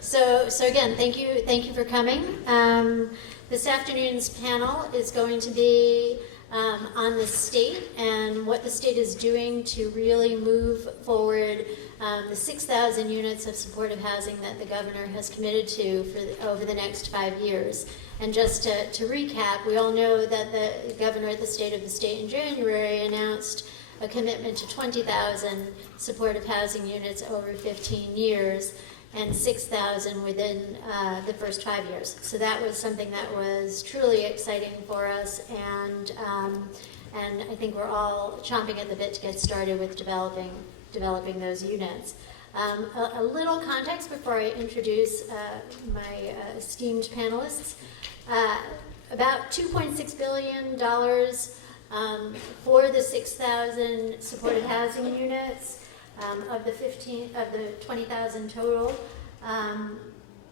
So again, thank you for coming. This afternoon's panel is going to be on the state and what the state is doing to really move forward the 6,000 units of supportive housing that the governor has committed to over the next 5 years. And just to recap, we all know that the governor at the State of the State in January announced a commitment to 20,000 supportive housing units over 15 years and 6,000 within the first 5 years. So that was something that was truly exciting for us, and I think we're all chomping at the bit to get started with developing those units. A little context before I introduce my esteemed panelists. About $2.6 billion for the 6,000 supported housing units. Of the 20,000 total,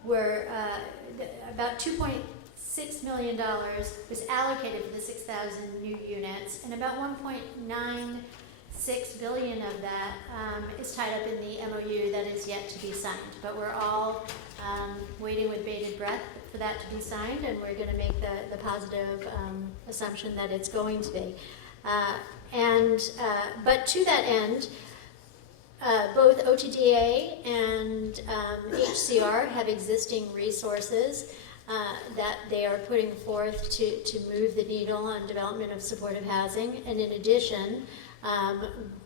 were about $2.6 million was allocated for the 6,000 new units, and about $1.96 billion of that is tied up in the MOU that is yet to be signed. But we're all waiting with bated breath for that to be signed, and we're going to make the positive assumption that it's going to be. But to that end, both OTDA and HCR have existing resources that they are putting forth to move the needle on development of supportive housing. And in addition,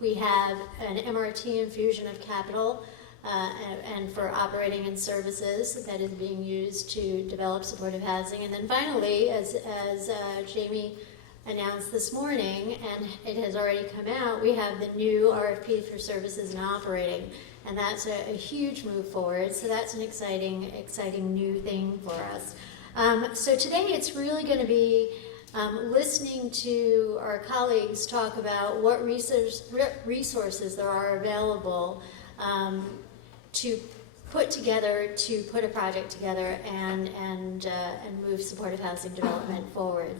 we have an MRT infusion of capital and for operating and services that is being used to develop supportive housing. And then finally, as Jamie announced this morning, and it has already come out, we have the new RFP for services and operating, and that's a huge move forward. So that's an exciting new thing for us. So today it's really going to be listening to our colleagues talk about what resources there are available to put a project together and move supportive housing development forward.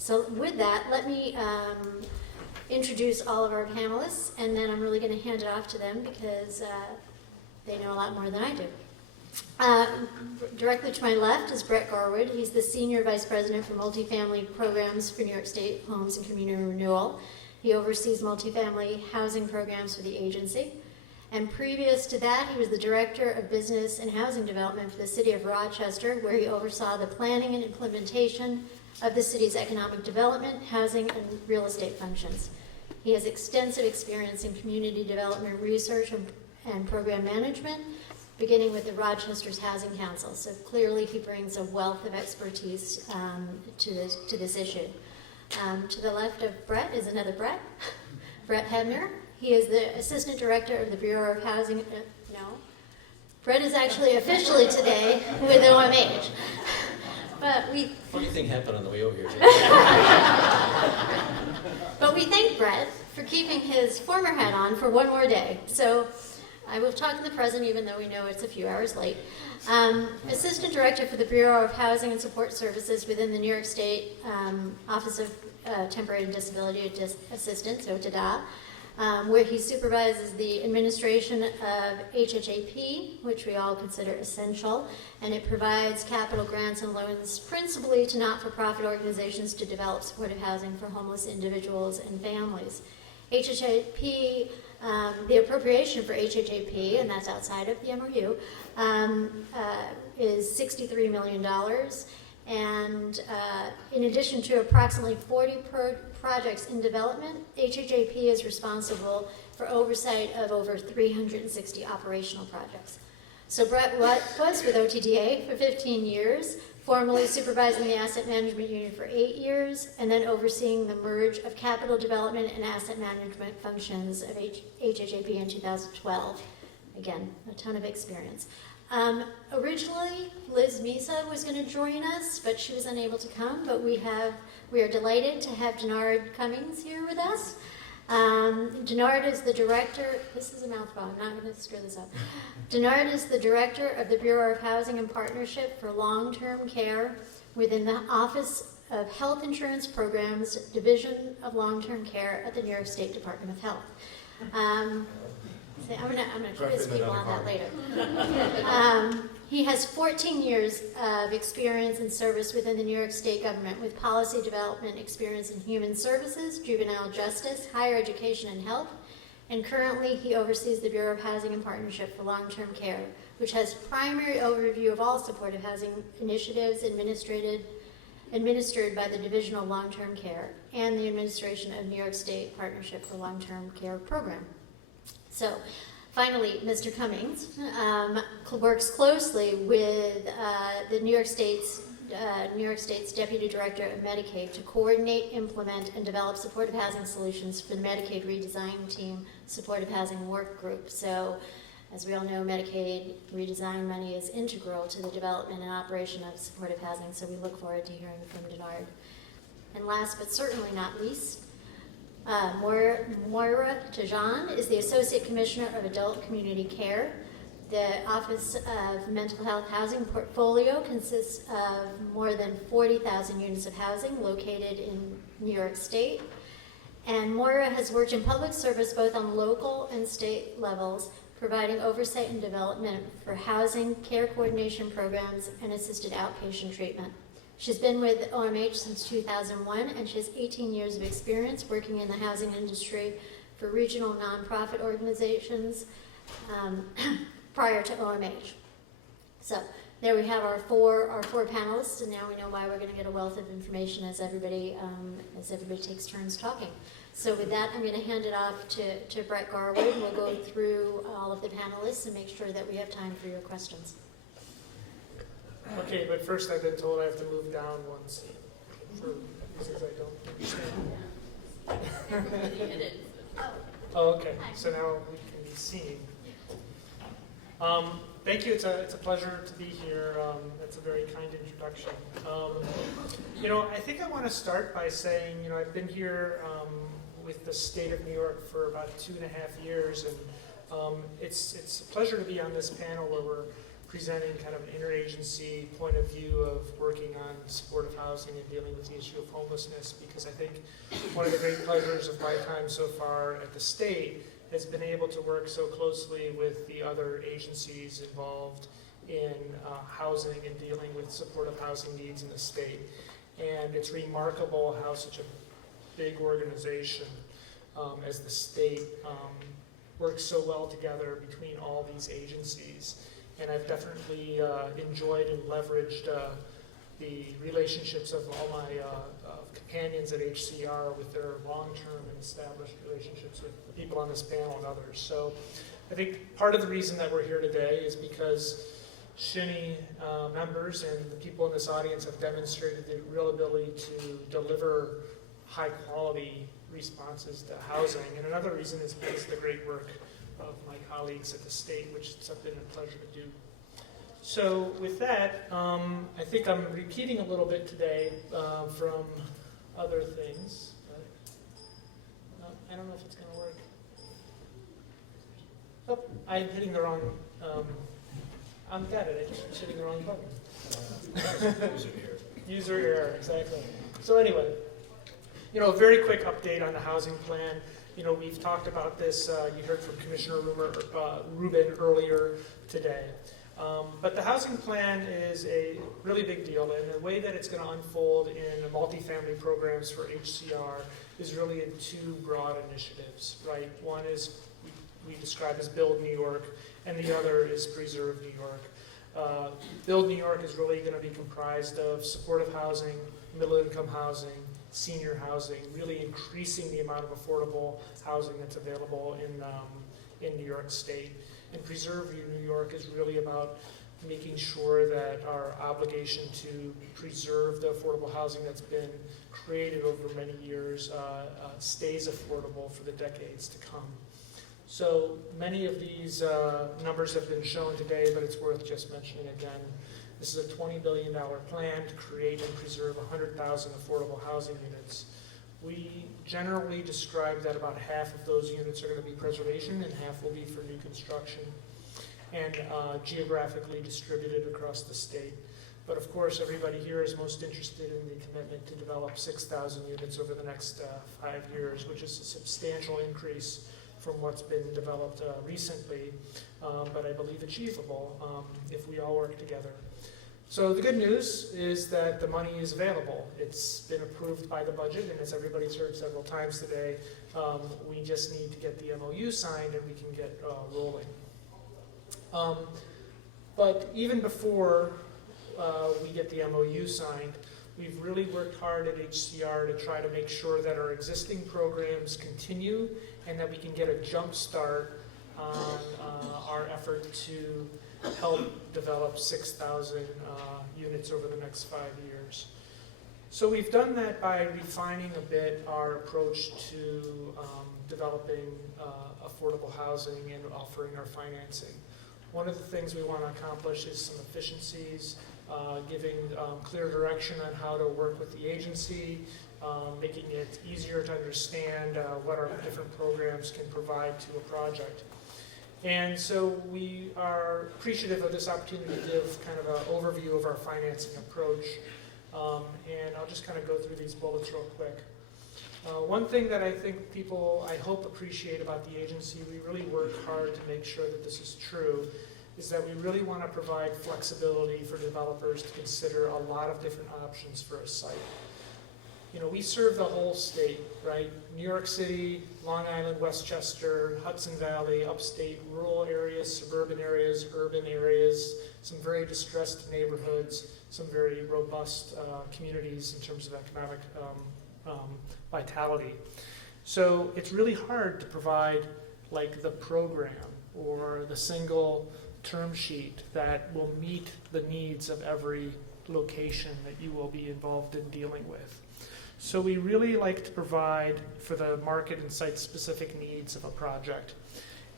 So with that, let me introduce all of our panelists, and then I'm really going to hand it off to them because they know a lot more than I do. Directly to my left is Bret Garwood. He's the Senior Vice President for Multifamily Programs for New York State Homes and Community Renewal. He oversees multifamily housing programs for the agency. And previous to that, he was the Director of Business and Housing Development for the City of Rochester, where he oversaw the planning and implementation of the city's economic development, housing, and real estate functions. He has extensive experience in community development research and program management, beginning with the Rochester's Housing Council. So clearly he brings a wealth of expertise to this issue. To the left of Bret is another Bret, Bret Hebner. He is the Assistant Director of the Bureau of Housing. Bret is actually officially today with OMH. But funny thing happened on the way over here, too. But we thank Bret for keeping his former hat on for one more day. So I will talk to the President, even though we know it's a few hours late. Assistant Director for the Bureau of Housing and Support Services within the New York State Office of Temporary Disability Assistance, OTDA. Where he supervises the administration of HHAP, which we all consider essential, and it provides capital grants and loans principally to not-for-profit organizations to develop supportive housing for homeless individuals and families. HHAP, the appropriation for HHAP, and that's outside of the MOU, is $63 million. And in addition to approximately 40 projects in development, HHAP is responsible for oversight of over 360 operational projects. So Bret was with OTDA for 15 years, formerly supervising the asset management unit for 8 years, and then overseeing the merge of capital development and asset management functions of HHAP in 2012. Again, a ton of experience. Originally, Liz Misa was going to join us, but she was unable to come. But we are delighted to have Denard Cummings here with us. Denard is the director. This is a mouthful. I'm not going to screw this up. Denard is the director of the Bureau of Housing and Partnership for Long-Term Care within the Office of Health Insurance Programs, Division of Long-Term Care at the New York State Department of Health. I'm gonna quiz Preferably people not on a that car. later. He has 14 years of experience and service within the New York State government with policy development experience in human services, juvenile justice, higher education and health, and currently he oversees the Bureau of Housing and Partnership for Long-Term Care, which has primary overview of all supportive housing initiatives administered by the Division of Long-Term Care and the administration of New York State Partnership for Long-Term Care program. So, finally, Mr. Cummings works closely with the New York State's Deputy Director of Medicaid to coordinate, implement, and develop supportive housing solutions for the Medicaid Redesign Team Supportive Housing Work Group. So, as we all know, Medicaid redesign money is integral to the development and operation of supportive housing, so we look forward to hearing from Denard. And last but certainly not least, Moira Tashjian is the Associate Commissioner of Adult Community Care. The Office of Mental Health Housing portfolio consists of more than 40,000 units of housing located in New York State. And Moira has worked in public service both on local and state levels, providing oversight and development for housing, care coordination programs, and assisted outpatient treatment. She's been with OMH since 2001, and she has 18 years of experience working in the housing industry for regional nonprofit organizations prior to OMH. So there we have our four panelists, and now we know why we're going to get a wealth of information as everybody takes turns talking. So with that, I'm going to hand it off to Bret Garwood, and we'll go through all of the panelists and make sure that we have time for your questions. Okay, but first I've been told I have to move down once for reasons I don't understand. Oh, okay. So now we can be seen. Thank you. It's a pleasure to be here. That's a very kind introduction. I think I want to start by saying, I've been here with the state of New York for about 2.5 years, and it's a pleasure to be on this panel where we're presenting kind of an interagency point of view of working on supportive housing and dealing with the issue of homelessness, because I think one of the great pleasures of my time so far at the state has been able to work so closely with the other agencies involved in housing and dealing with supportive housing needs in the state. And it's remarkable how such a big organization as the state works so well together between all these agencies. And I've definitely enjoyed and leveraged the relationships of all my companions at HCR with their long-term and established relationships with the people on this panel and others. So I think part of the reason that we're here today is because SHINI members and the people in this audience have demonstrated the real ability to deliver high-quality responses to housing. And another reason is because of the great work of my colleagues at the state, which it's been a pleasure to do. So with that, I think I'm repeating a little bit today from other things. But, I don't know if it's going to work. Oh, I'm hitting the wrong, I'm got it, I just hitting the wrong button. User error, exactly. So anyway, a very quick update on the housing plan. We've talked about this, you heard from Commissioner Rubin earlier today. But the housing plan is a really big deal, and the way that it's going to unfold in the multifamily programs for HCR is really in two broad initiatives, right? One is we describe as Build New York, and the other is Preserve New York. Build New York is really going to be comprised of supportive housing, middle-income housing, senior housing, really increasing the amount of affordable housing that's available in New York State. And Preserve New York is really about making sure that our obligation to preserve the affordable housing that's been created over many years stays affordable for the decades to come. So many of these numbers have been shown today, but it's worth just mentioning again. This is a $20 billion plan to create and preserve 100,000 affordable housing units. We generally describe that about half of those units are going to be preservation and half will be for new construction and geographically distributed across the state. But of course, everybody here is most interested in the commitment to develop 6,000 units over the next 5 years, which is a substantial increase from what's been developed recently, but I believe achievable if we all work together. So the good news is that the money is available. It's been approved by the budget, and as everybody's heard several times today, we just need to get the MOU signed and we can get rolling. But even before we get the MOU signed, we've really worked hard at HCR to try to make sure that our existing programs continue and that we can get a jump start on our effort to help develop 6,000 units over the next 5 years. So we've done that by refining a bit our approach to developing affordable housing and offering our financing. One of the things we want to accomplish is some efficiencies, giving clear direction on how to work with the agency, making it easier to understand what our different programs can provide to a project. And so we are appreciative of this opportunity to give kind of an overview of our financing approach. And I'll just kind of go through these bullets real quick. One thing that I think people, I hope, appreciate about the agency, we really work hard to make sure that this is true, is that we really want to provide flexibility for developers to consider a lot of different options for a site. You know, we serve the whole state, right? New York City, Long Island, Westchester, Hudson Valley, upstate, rural areas, suburban areas, urban areas, some very distressed neighborhoods, some very robust communities in terms of economic vitality. So it's really hard to provide like the program or the single term sheet that will meet the needs of every location that you will be involved in dealing with. So we really like to provide for the market and site-specific needs of a project.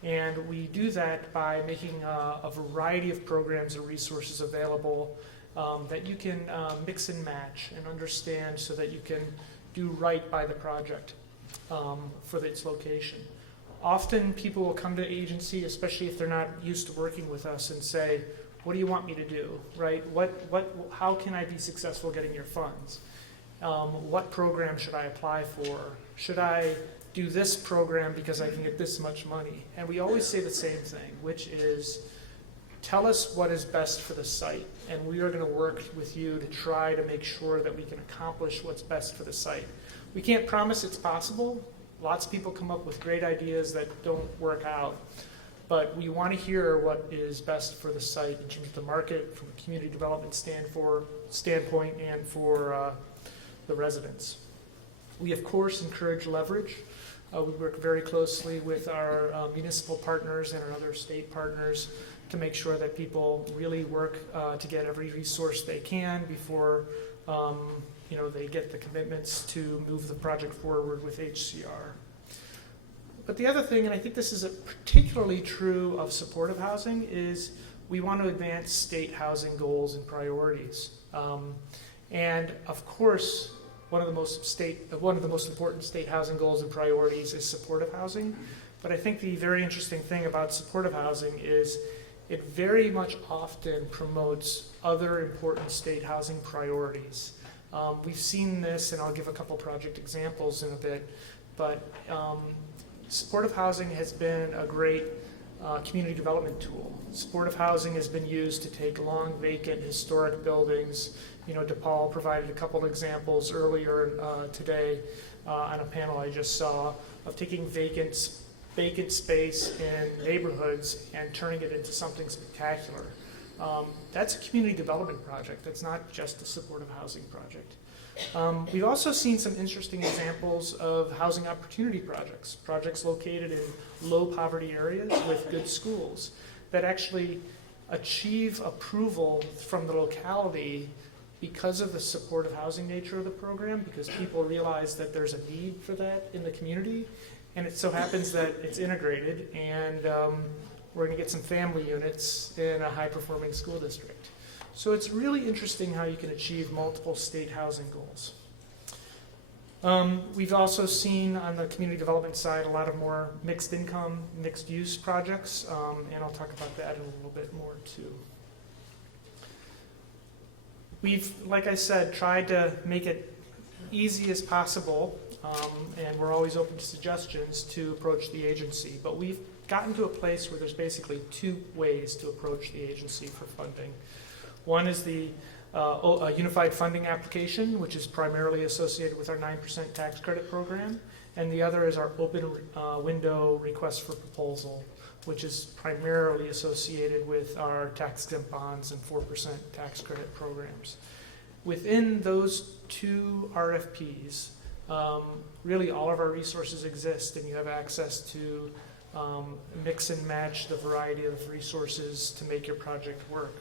And we do that by making a variety of programs and resources available that you can mix and match and understand so that you can do right by the project for its location. Often people will come to agency, especially if they're not used to working with us, and say, what do you want me to do, right? How can I be successful getting your funds? What program should I apply for? Should I do this program because I can get this much money? And we always say the same thing, which is, tell us what is best for the site, and we are going to work with you to try to make sure that we can accomplish what's best for the site. We can't promise it's possible. Lots of people come up with great ideas that don't work out, but we want to hear what is best for the site in terms of the market, from a community development standpoint, and for the residents. We, of course, encourage leverage. We work very closely with our municipal partners and our other state partners to make sure that people really work to get every resource they can before they get the commitments to move the project forward with HCR. But the other thing, and I think this is particularly true of supportive housing, is we want to advance state housing goals and priorities. And of course, one of the most important state housing goals and priorities is supportive housing. But I think the very interesting thing about supportive housing is it very much often promotes other important state housing priorities. We've seen this, and I'll give a couple project examples in a bit, but supportive housing has been a great community development tool. Supportive housing has been used to take long vacant historic buildings. DePaul provided a couple examples earlier today on a panel I just saw of taking vacant space in neighborhoods and turning it into something spectacular. That's a community development project. That's not just a supportive housing project. We've also seen some interesting examples of housing opportunity projects located in low poverty areas with good schools that actually achieve approval from the locality because of the supportive housing nature of the program, because people realize that there's a need for that in the community, and it so happens that it's integrated, and we're going to get some family units in a high-performing school district. So it's really interesting how you can achieve multiple state housing goals. We've also seen on the community development side a lot of more mixed income, mixed use projects, and I'll talk about that in a little bit more too. We've, like I said, tried to make it easy as possible and we're always open to suggestions to approach the agency. But we've gotten to a place where there's basically two ways to approach the agency for funding. One is the a unified funding application, which is primarily associated with our 9% tax credit program, and the other is our open window request for proposal, which is primarily associated with our tax-exempt bonds and 4% tax credit programs. Within those two RFPs, really all of our resources exist, and you have access to mix and match the variety of resources to make your project work.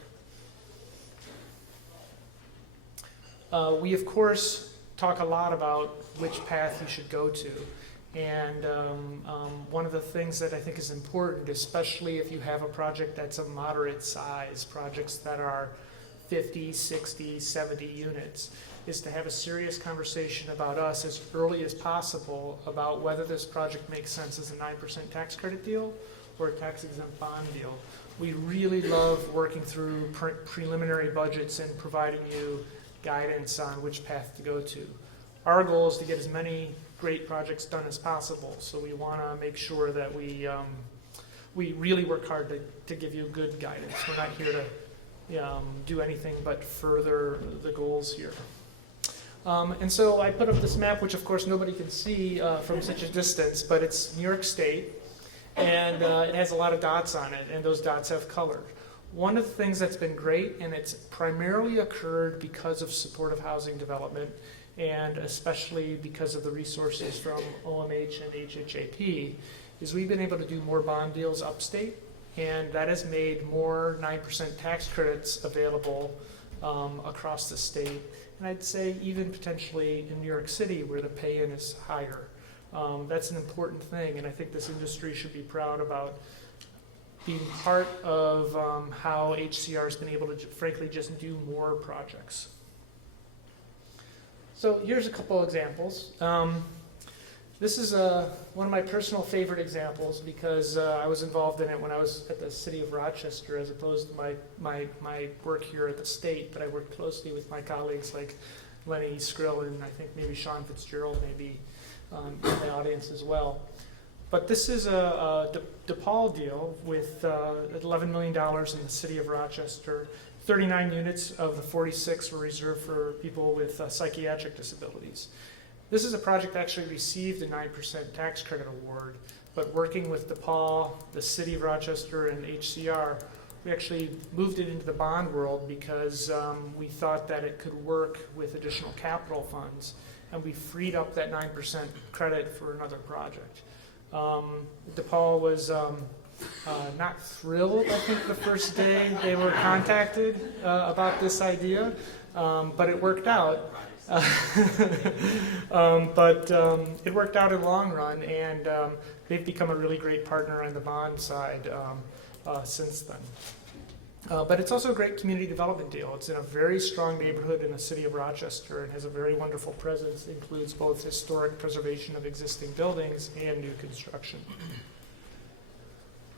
We, of course, talk a lot about which path you should go to. And one of the things that I think is important, especially if you have a project that's a moderate size, projects that are 50, 60, 70 units, is to have a serious conversation about us as early as possible about whether this project makes sense as a 9% tax credit deal or a tax-exempt bond deal. We really love working through preliminary budgets and providing you guidance on which path to go to. Our goal is to get as many great projects done as possible, so we want to make sure that we really work hard to give you good guidance. We're not here to do anything but further the goals here. And so I put up this map, which of course nobody can see from such a distance, but it's New York State, and it has a lot of dots on it, and those dots have color. One of the things that's been great, and it's primarily occurred because of supportive housing development, and especially because of the resources from OMH and HHAP, is we've been able to do more bond deals upstate, and that has made more 9% tax credits available across the state. And I'd say even potentially in New York City, where the pay-in is higher. That's an important thing, and I think this industry should be proud about being part of how HCR has been able to, frankly, just do more projects. So here's a couple examples. This is one of my personal favorite examples because I was involved in it when I was at the city of Rochester, as opposed to my work here at the state, but I worked closely with my colleagues like Lenny Skrill and I think maybe Sean Fitzgerald may be in the audience as well. But this is a DePaul deal with $11 million in the city of Rochester. 39 units of the 46 were reserved for people with psychiatric disabilities. This is a project that actually received a 9% tax credit award, but working with DePaul, the city of Rochester, and HCR, we actually moved it into the bond world because we thought that it could work with additional capital funds, and we freed up that 9% credit for another project. DePaul was not thrilled, I think, the first day they were contacted about this idea, but it worked out. But it worked out in the long run, and they've become a really great partner on the bond side since then. But it's also a great community development deal. It's in a very strong neighborhood in the city of Rochester and has a very wonderful presence. It includes both historic preservation of existing buildings and new construction.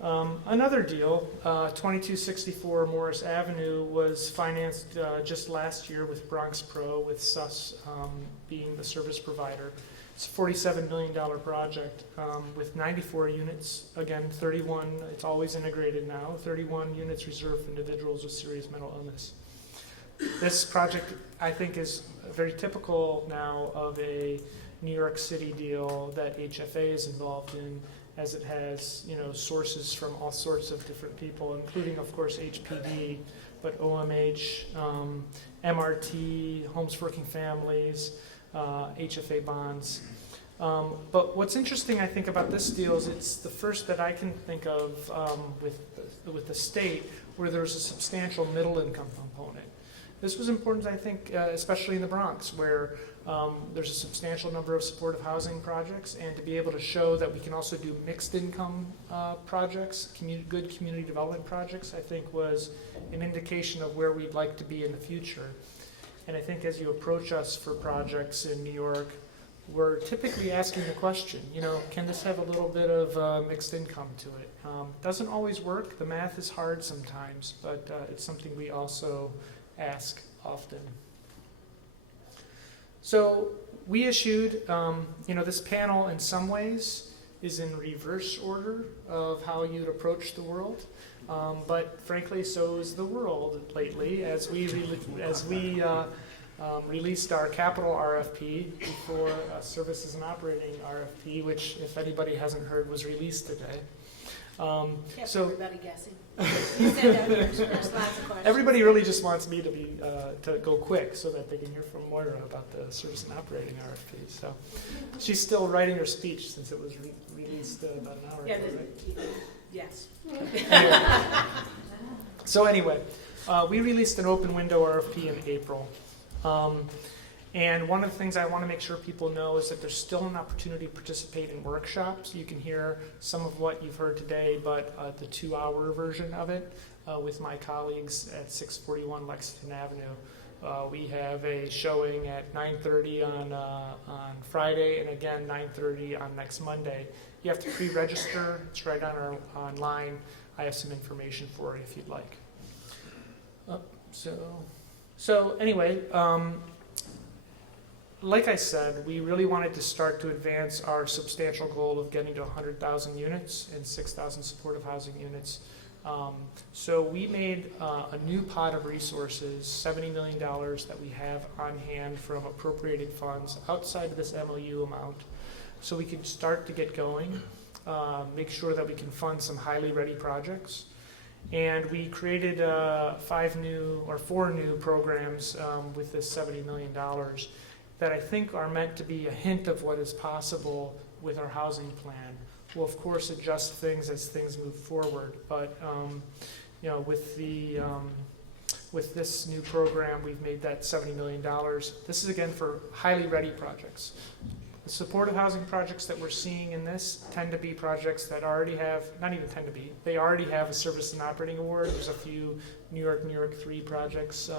Another deal, 2264 Morris Avenue, was financed just last year with Bronx Pro, with SUS being the service provider. It's a $47 million project with 94 units. Again, 31, it's always integrated now, 31 units reserved for individuals with serious mental illness. This project, I think, is very typical now of a New York City deal that HFA is involved in, as it has, sources from all sorts of different people, including, of course, HPD, but OMH, MRT, Homes for Working Families, HFA bonds. But what's interesting, I think, about this deal is it's the first that I can think of with the state where there's a substantial middle income component. This was important, I think, especially in the Bronx, where there's a substantial number of supportive housing projects, and to be able to show that we can also do mixed income projects, good community development projects, I think was an indication of where we'd like to be in the future. And I think as you approach us for projects in New York, we're typically asking the question, can this have a little bit of mixed income to it? Doesn't always work. The math is hard sometimes, but it's something we also ask often. So we issued, this panel in some ways is in reverse order of how you'd approach the world. But frankly, so is the world lately as we released our capital RFP before services and operating RFP, which, if anybody hasn't heard, was released today. Kept everybody guessing. You said that there's lots of questions. Everybody really just wants me to go quick so that they can hear from Moira about the service and operating RFP. So she's still writing her speech since it was released about an hour ago, right? Yes. So anyway, we released an open window RFP in April. And one of the things I want to make sure people know is that there's still an opportunity to participate in workshops. You can hear some of what you've heard today, but the 2-hour version of it with my colleagues at 641 Lexington Avenue. We have a showing at 9:30 on Friday, and again 9:30 on next Monday. You have to pre-register. It's right on our online. I have some information for you if you'd like. So anyway, like I said, we really wanted to start to advance our substantial goal of getting to 100,000 units and 6,000 supportive housing units. So we made a new pot of resources, $70 million that we have on hand from appropriated funds outside of this MOU amount, so we could start to get going, make sure that we can fund some highly ready projects. And we created 4 new programs with this $70 million that I think are meant to be a hint of what is possible with our housing plan. We'll of course adjust things as things move forward, but with this new program, we've made that $70 million. This is again for highly ready projects. The supportive housing projects that we're seeing in this tend to be projects that already have, not even tend to be, they already have a service and operating award. There's a few New York 3 projects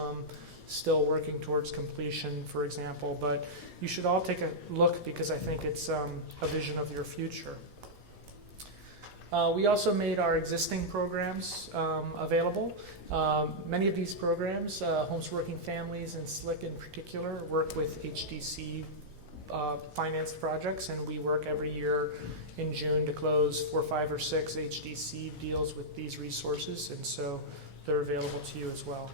still working towards completion, for example, but you should all take a look because I think it's a vision of your future. We also made our existing programs available. Many of these programs, Homes for Working Families and SLIC in particular, work with HDC financed projects, and we work every year in June to close 4, 5, or 6 HDC deals with these resources, and so they're available to you as well.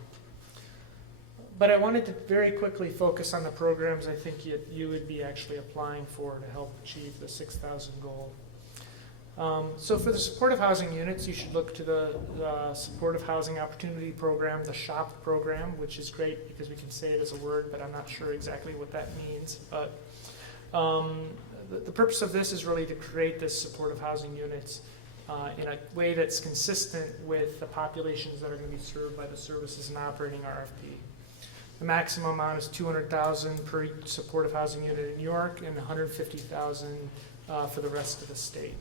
But I wanted to very quickly focus on the programs I think you would be actually applying for to help achieve the 6,000 goal. So for the supportive housing units, you should look to the Supportive Housing Opportunity Program, the SHOP program, which is great because we can say it as a word, but I'm not sure exactly what that means. But the purpose of this is really to create this supportive housing units in a way that's consistent with the populations that are going to be served by the services and operating RFP. The maximum amount is $200,000 per supportive housing unit in New York and $150,000 for the rest of the state.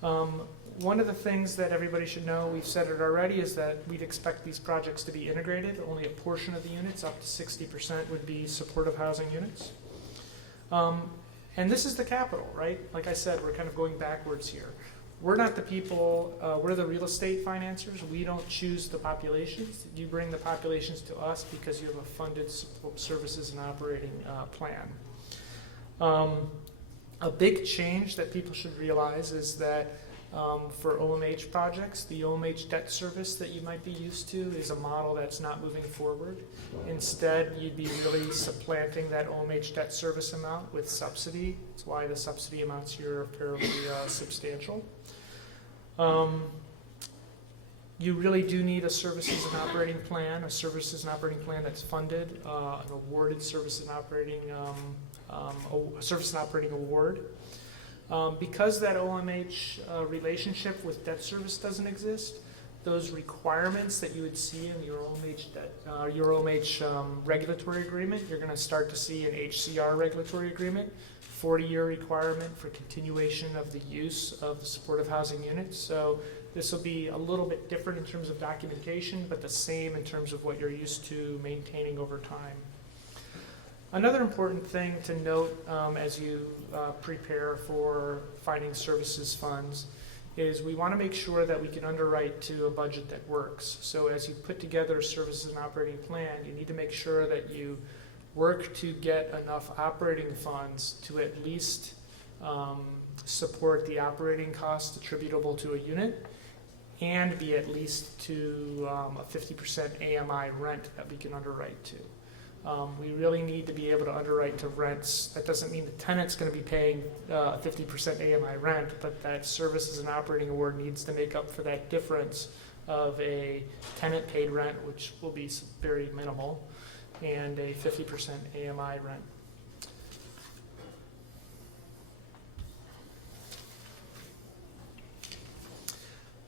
One of the things that everybody should know, we've said it already, is that we'd expect these projects to be integrated. Only a portion of the units, up to 60%, would be supportive housing units. And this is the capital, right? Like I said, we're kind of going backwards here. We're not the people, we're the real estate financiers. We don't choose the populations. You bring the populations to us because you have a funded services and operating plan. A big change that people should realize is that for OMH projects, the OMH debt service that you might be used to is a model that's not moving forward. Instead, you'd be really supplanting that OMH debt service amount with subsidy. That's why the subsidy amounts here are fairly substantial. You really do need a services and operating plan, that's funded, an awarded service and operating award. Because that OMH relationship with debt service doesn't exist, those requirements that you would see in your OMH regulatory agreement, you're going to start to see an HCR regulatory agreement, 40-year requirement for continuation of the use of the supportive housing units. So this will be a little bit different in terms of documentation, but the same in terms of what you're used to maintaining over time. Another important thing to note as you prepare for finding services funds is we want to make sure that we can underwrite to a budget that works. So as you put together a services and operating plan, you need to make sure that you work to get enough operating funds to at least support the operating costs attributable to a unit, and be at least to a 50% AMI rent that we can underwrite to. We really need to be able to underwrite to rents. That doesn't mean the tenant's going to be paying 50% AMI rent, but that services and operating award needs to make up for that difference of a tenant paid rent, which will be very minimal, and a 50% AMI rent.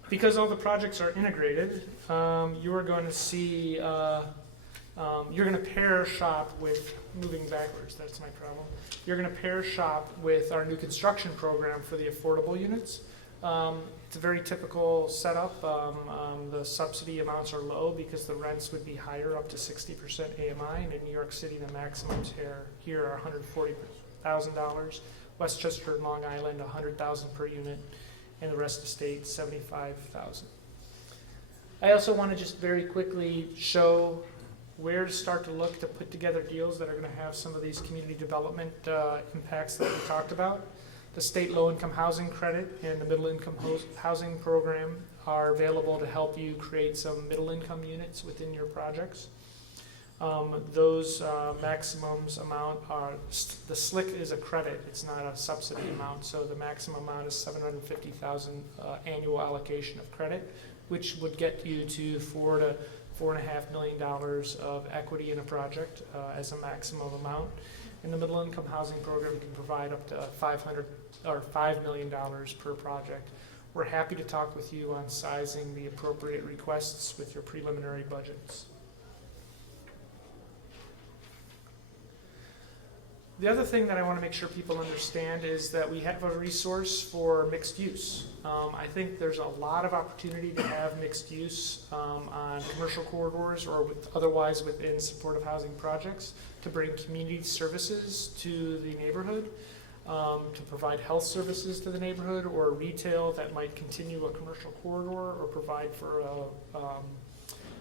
Because all the projects are integrated, you are going to see, you're going to pair shop with, moving backwards, that's my problem. You're going to pair shop with our new construction program for the affordable units. It's a very typical setup. The subsidy amounts are low because the rents would be higher, up to 60% AMI, and in New York City the maximums here are $140,000. Westchester and Long Island, $100,000 per unit, and the rest of the state, $75,000. I also want to just very quickly show where to start to look to put together deals that are going to have some of these community development impacts that we talked about. The state low-income housing credit and the middle-income housing program are available to help you create some middle-income units within your projects. Those maximums amount are, the SLIC is a credit, it's not a subsidy amount, so the maximum amount is $750,000 annual allocation of credit, which would get you to $4 to $4.5 million of equity in a project as a maximum amount. In the middle income housing program, you can provide up to $5 million per project. We're happy to talk with you on sizing the appropriate requests with your preliminary budgets. The other thing that I want to make sure people understand is that we have a resource for mixed use. I think there's a lot of opportunity to have mixed use on commercial corridors or otherwise within supportive housing projects to bring community services to the neighborhood, to provide health services to the neighborhood, or retail that might continue a commercial corridor or provide for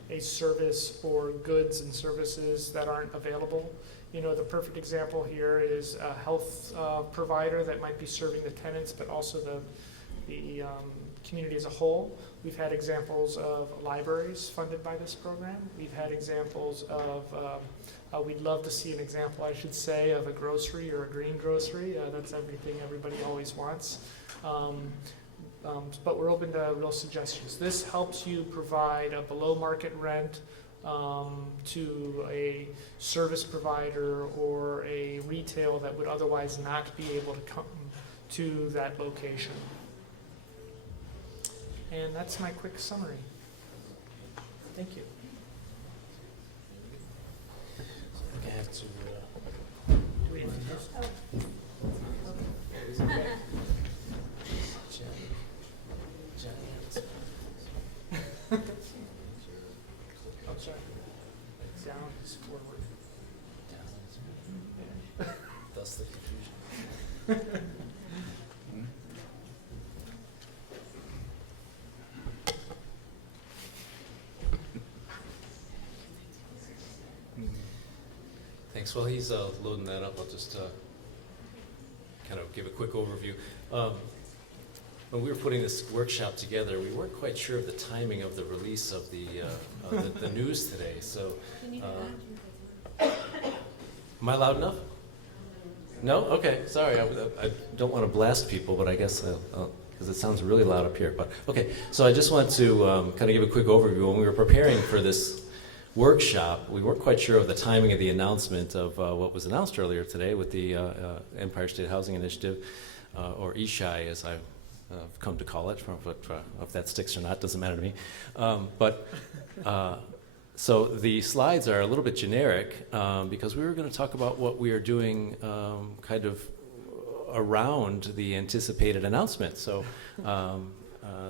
a service or goods and services that aren't available. You know, the perfect example here is a health provider that might be serving the tenants, but also the community as a whole. We've had examples of libraries funded by this program. We've had examples of, we'd love to see an example, I should say, of a grocery or a green grocery. That's everything everybody always wants. But we're open to real suggestions. This helps you provide a below market rent to a service provider or a retail that would otherwise not be able to come to that location. And that's my quick summary. Thank you. I have to. Do we introduce? Oh, sorry. Down is forward. Thus the confusion. Thanks. While he's loading that up, I'll just kind of give a quick overview. When we were putting this workshop together, we weren't quite sure of the timing of the release of the news today. So, am I loud enough? No? Okay. Sorry. I don't want to blast people, but I guess because it sounds really loud up here. But okay. So I just want to kind of give a quick overview. When we were preparing for this workshop, we weren't quite sure of the timing of the announcement of what was announced earlier today with the Empire State Housing Initiative, or ESHI, as I've come to call it. If that sticks or not doesn't matter to me. So the slides are a little bit generic because we were going to talk about what we are doing kind of around the anticipated announcement. So,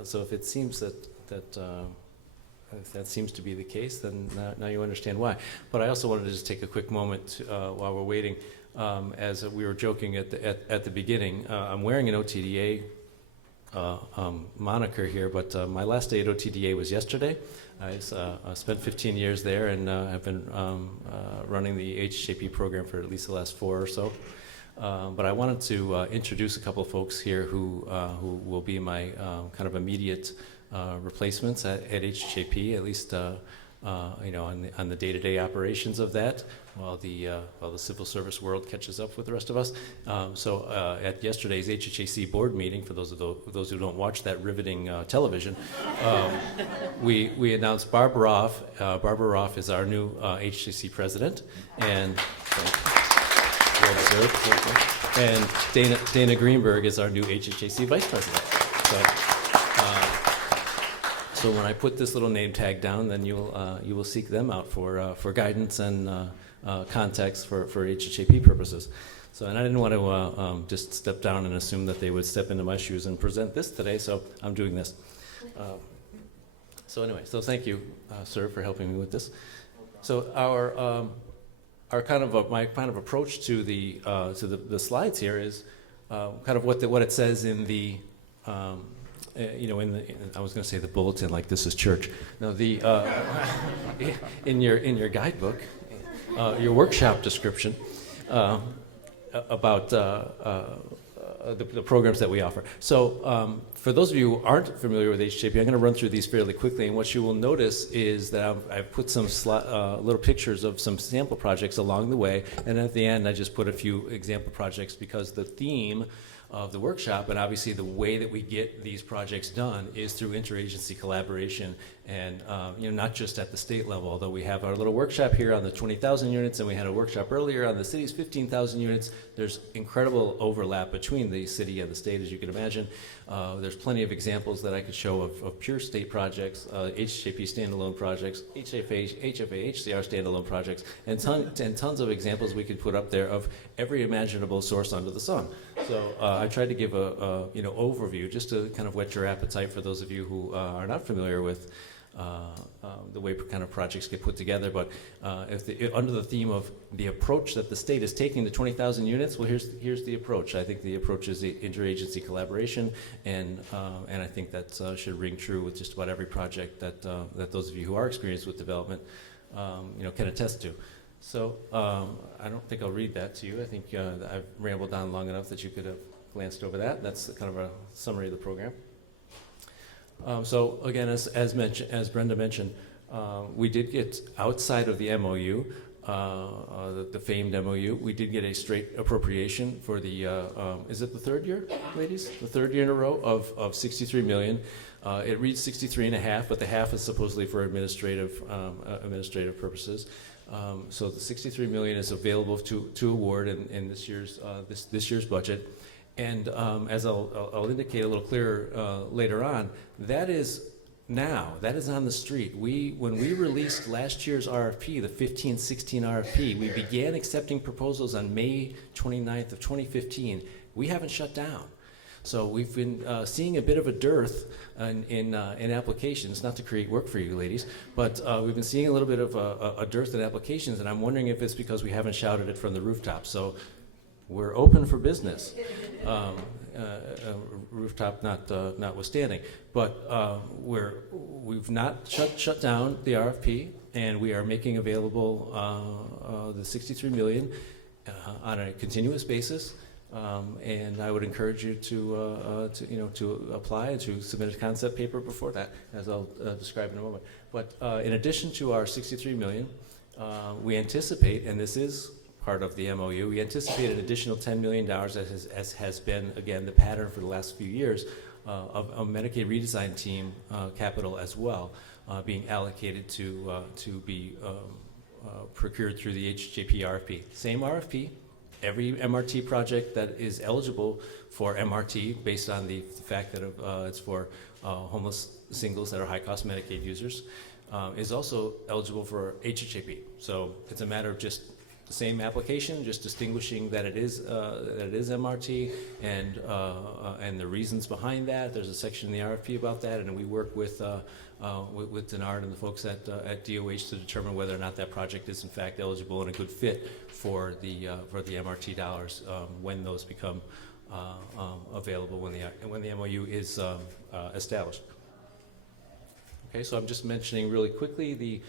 so if it seems that if that seems to be the case, then now you understand why. But I also wanted to just take a quick moment while we're waiting. As we were joking at the beginning, I'm wearing an OTDA moniker here, but my last day at OTDA was yesterday. I spent 15 years there, and I've been running the HHAP program for at least the last 4 or so. But I wanted to introduce a couple of folks here who will be my kind of immediate replacements at HHAP, at least on the day-to-day operations of that, while the civil service world catches up with the rest of us. So at yesterday's HHAC board meeting, for those who don't watch that riveting television, we announced Barbara Roth. Barbara Roth is our new HHAC president, and and Dana Greenberg is our new HHAC vice president. So when I put this little name tag down, then you will seek them out for guidance and context for HHAP purposes. So, and I didn't want to just step down and assume that they would step into my shoes and present this today, so I'm doing this. So anyway, so thank you, sir, for helping me with this. So our kind of my kind of approach to the slides here is kind of what it says in the I was going to say the bulletin, like this is church. No, the in your guidebook, your workshop description about the programs that we offer. So for those of you who aren't familiar with HHAP, I'm going to run through these fairly quickly, and what you will notice is that I've put some little pictures of some sample projects along the way, and at the end I just put a few example projects because the theme of the workshop, and obviously the way that we get these projects done is through interagency collaboration, and not just at the state level, although we have our little workshop here on the 20,000 units, and we had a workshop earlier on the city's 15,000 units. There's incredible overlap between the city and the state, as you can imagine. There's plenty of examples that I could show of pure state projects, HHAP standalone projects, HFA, HCR standalone projects, and tons of examples we could put up there of every imaginable source under the sun. So I tried to give a overview just to kind of whet your appetite for those of you who are not familiar with the way kind of projects get put together. But under the theme of the approach that the state is taking to 20,000 units, well, here's the approach. I think the approach is the interagency collaboration, and I think that should ring true with just about every project that those of you who are experienced with development can attest to. So I don't think I'll read that to you. I think I've rambled on long enough that you could have glanced over that. That's kind of a summary of the program. So again, as Brenda mentioned, we did get outside of the MOU, the famed MOU. We did get a straight appropriation for the. Is it the third year, ladies? The third year in a row of $63 million. It reads 63.5, but the half is supposedly for administrative purposes. So the $63 million is available to award in this year's budget. And as I'll indicate a little clearer later on, that is on the street. When we released last year's RFP, the 15-16 RFP, we began accepting proposals on May 29th of 2015. We haven't shut down. So we've been seeing a bit of a dearth in applications, not to create work for you ladies, but we've been seeing a little bit of a dearth in applications, and I'm wondering if it's because we haven't shouted it from the rooftop. So we're open for business, rooftop notwithstanding. But we've not shut down the RFP, and we are making available the $63 million on a continuous basis. And I would encourage you to apply and to submit a concept paper before that, as I'll describe in a moment. But in addition to our $63 million, we anticipate, and this is part of the MOU, we anticipate an additional $10 million, as has been, again, the pattern for the last few years, of a Medicaid redesign team capital as well, being allocated to be procured through the HHAP RFP. Same RFP. Every MRT project that is eligible for MRT, based on the fact that it's for homeless singles that are high-cost Medicaid users, is also eligible for HHAP. So it's a matter of just the same application, just distinguishing that it is MRT and the reasons behind that. There's a section in the RFP about that, and we work with Denard and the folks at DOH to determine whether or not that project is in fact eligible and a good fit for the MRT dollars when those become available when the MOU is established. Okay, so I'm just mentioning really quickly the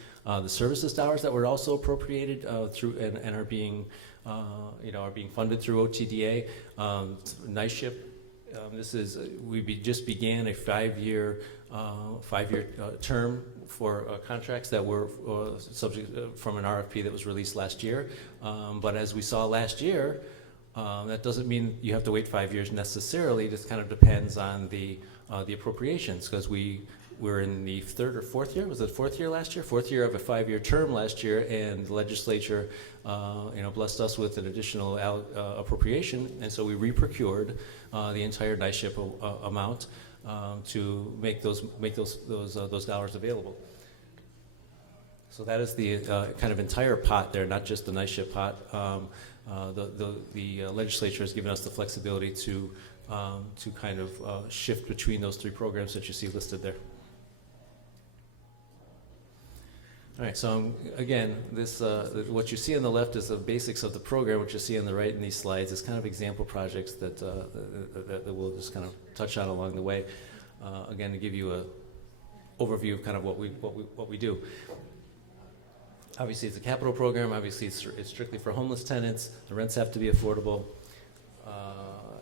services dollars that were also appropriated through and are being are being funded through OTDA. Night shift. Just began a five-year term for contracts that were subject from an RFP that was released last year. But as we saw last year, that doesn't mean you have to wait 5 years necessarily. This kind of depends on the appropriations, because we're in the third or fourth year. Was it fourth year last year? Fourth year of a 5-year term last year, and the legislature, blessed us with an additional appropriation, and so we re-procured the entire night shift amount to make those dollars available. So that is the kind of entire pot there, not just the night shift pot. The legislature has given us the flexibility to kind of shift between those three programs that you see listed there. All right, so again, this what you see on the left is the basics of the program. What you see on the right in these slides is kind of example projects that we'll just kind of touch on along the way. Again, to give you an overview of kind of what we do. Obviously, it's a capital program. Obviously, it's strictly for homeless tenants. The rents have to be affordable,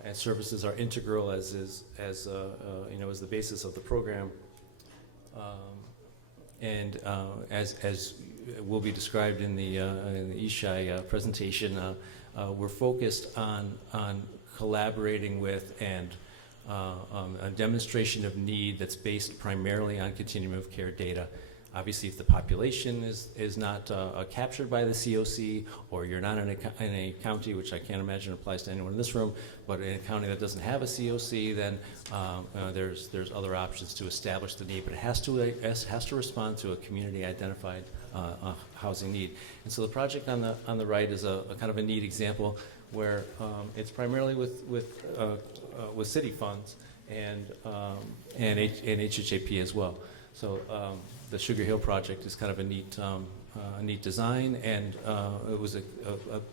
and services are integral as the basis of the program. As will be described in the Ishai presentation, we're focused on collaborating with and a demonstration of need that's based primarily on continuum of care data. Obviously, if the population is not captured by the COC, or you're not in a county, which I can't imagine applies to anyone in this room, but in a county that doesn't have a COC, then there's other options to establish the need, but it has to respond to a community-identified housing need. And so the project on the right is a kind of a neat example where it's primarily with city funds and HHAP as well. So the Sugarhill Project is kind of a neat design, and it was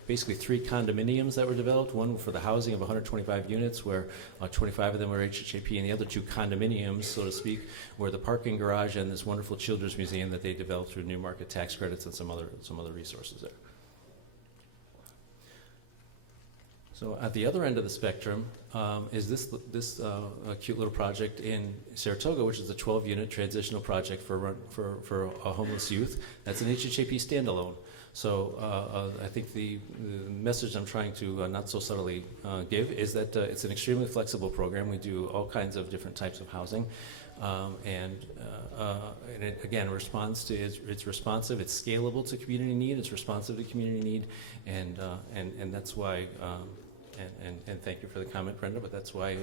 basically 3 condominiums that were developed. One for the housing of 125 units, where 25 of them were HHAP, and the other 2 condominiums, so to speak, were the parking garage and this wonderful children's museum that they developed through New Market tax credits and some other resources there. So at the other end of the spectrum is this cute little project in Saratoga, which is a 12-unit transitional project for a homeless youth. That's an HHAP standalone. So I think the message I'm trying to not so subtly give is that it's an extremely flexible program. We do all kinds of different types of housing, and it again responds to it's responsive, it's scalable to community need, it's responsive to community need, and that's why. And thank you for the comment, Brenda, but that's why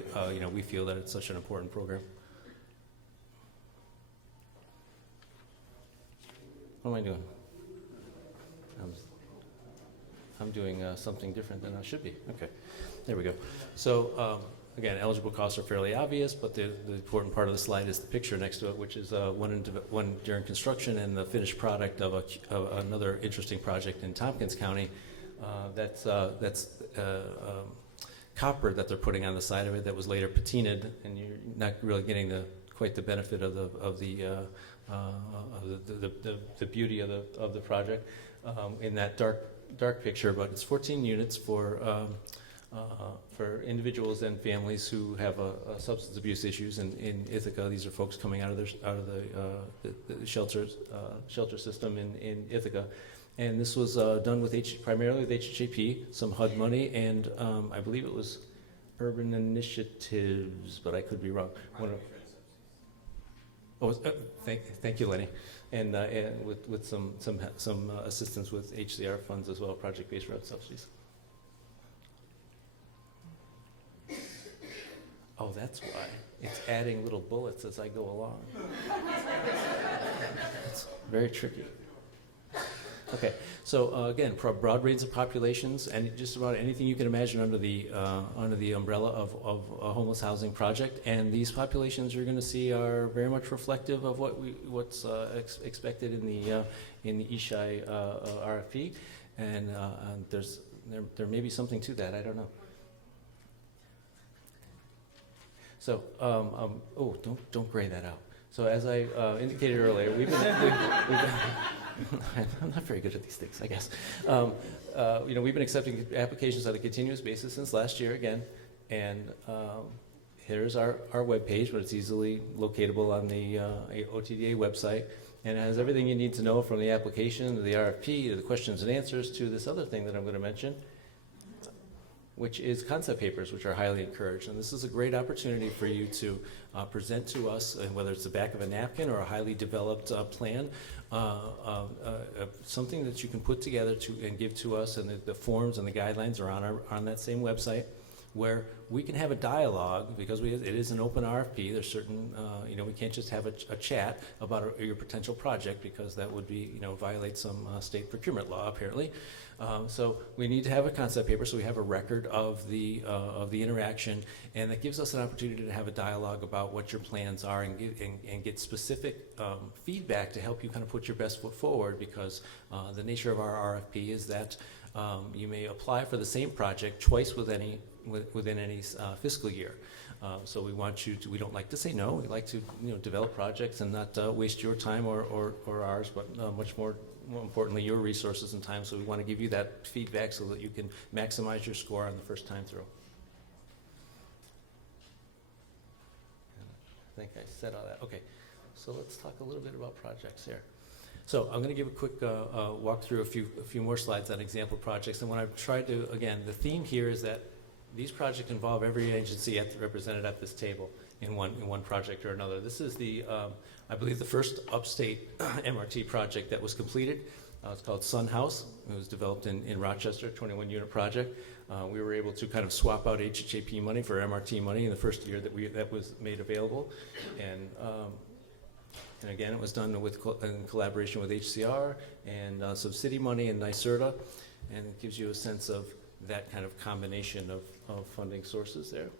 we feel that it's such an important program. What am I doing? I'm doing something different than I should be. Okay, there we go. So again, eligible costs are fairly obvious, but the important part of the slide is the picture next to it, which is one during construction and the finished product of another interesting project in Tompkins County. That's copper that they're putting on the side of it that was later patinaed, and you're not really getting quite the benefit of the beauty of the project in that dark picture. But it's 14 units for individuals and families who have substance abuse issues in Ithaca. These are folks coming out of the shelter system in Ithaca. And this was done with primarily with HHAP, some HUD money, and I believe it was Urban Initiatives, but I could be wrong. Thank you, Lenny, and with some assistance with HCR funds as well, project-based road subsidies. Oh, that's why it's adding little bullets as I go along. It's very tricky. Okay, so again, broad range of populations, and just about anything you can imagine under the umbrella of a homeless housing project. And these populations you're going to see are very much reflective of what's expected in the Ishai RFP, and there may be something to that. I don't know. So don't gray that out. So as I indicated earlier, we've been I'm not very good at these things, I guess. We've been accepting applications on a continuous basis since last year again, and here's our webpage, but it's easily locatable on the OTDA website, and it has everything you need to know from the application to the RFP to the questions and answers to this other thing that I'm going to mention, which is concept papers, which are highly encouraged. And this is a great opportunity for you to present to us, whether it's the back of a napkin or a highly developed plan, something that you can put together and give to us, and the forms and the guidelines are on that same website, where we can have a dialogue, because it is an open RFP. There's certain, we can't just have a chat about your potential project, because that would be, violate some state procurement law, apparently. So we need to have a concept paper, so we have a record of the interaction, and that gives us an opportunity to have a dialogue about what your plans are, and get specific feedback to help you kind of put your best foot forward, because the nature of our RFP is that you may apply for the same project twice within any fiscal year. So we don't like to say no. We like to develop projects and not waste your time or ours, but much more importantly, your resources and time. So we want to give you that feedback so that you can maximize your score on the first time through. I think I said all that. Okay, so let's talk a little bit about projects here. So I'm going to give a quick walk through a few more slides on example projects. And what I've tried to, again, the theme here is that these projects involve every agency represented at this table in one project or another. This is I believe, the first upstate MRT project that was completed. It's called Sun House. It was developed in Rochester, 21-unit project. We were able to kind of swap out HHAP money for MRT money in the first year that was made available. And again, it was done in collaboration with HCR and some city money and NYSERDA, and it gives you a sense of that kind of combination of funding sources there.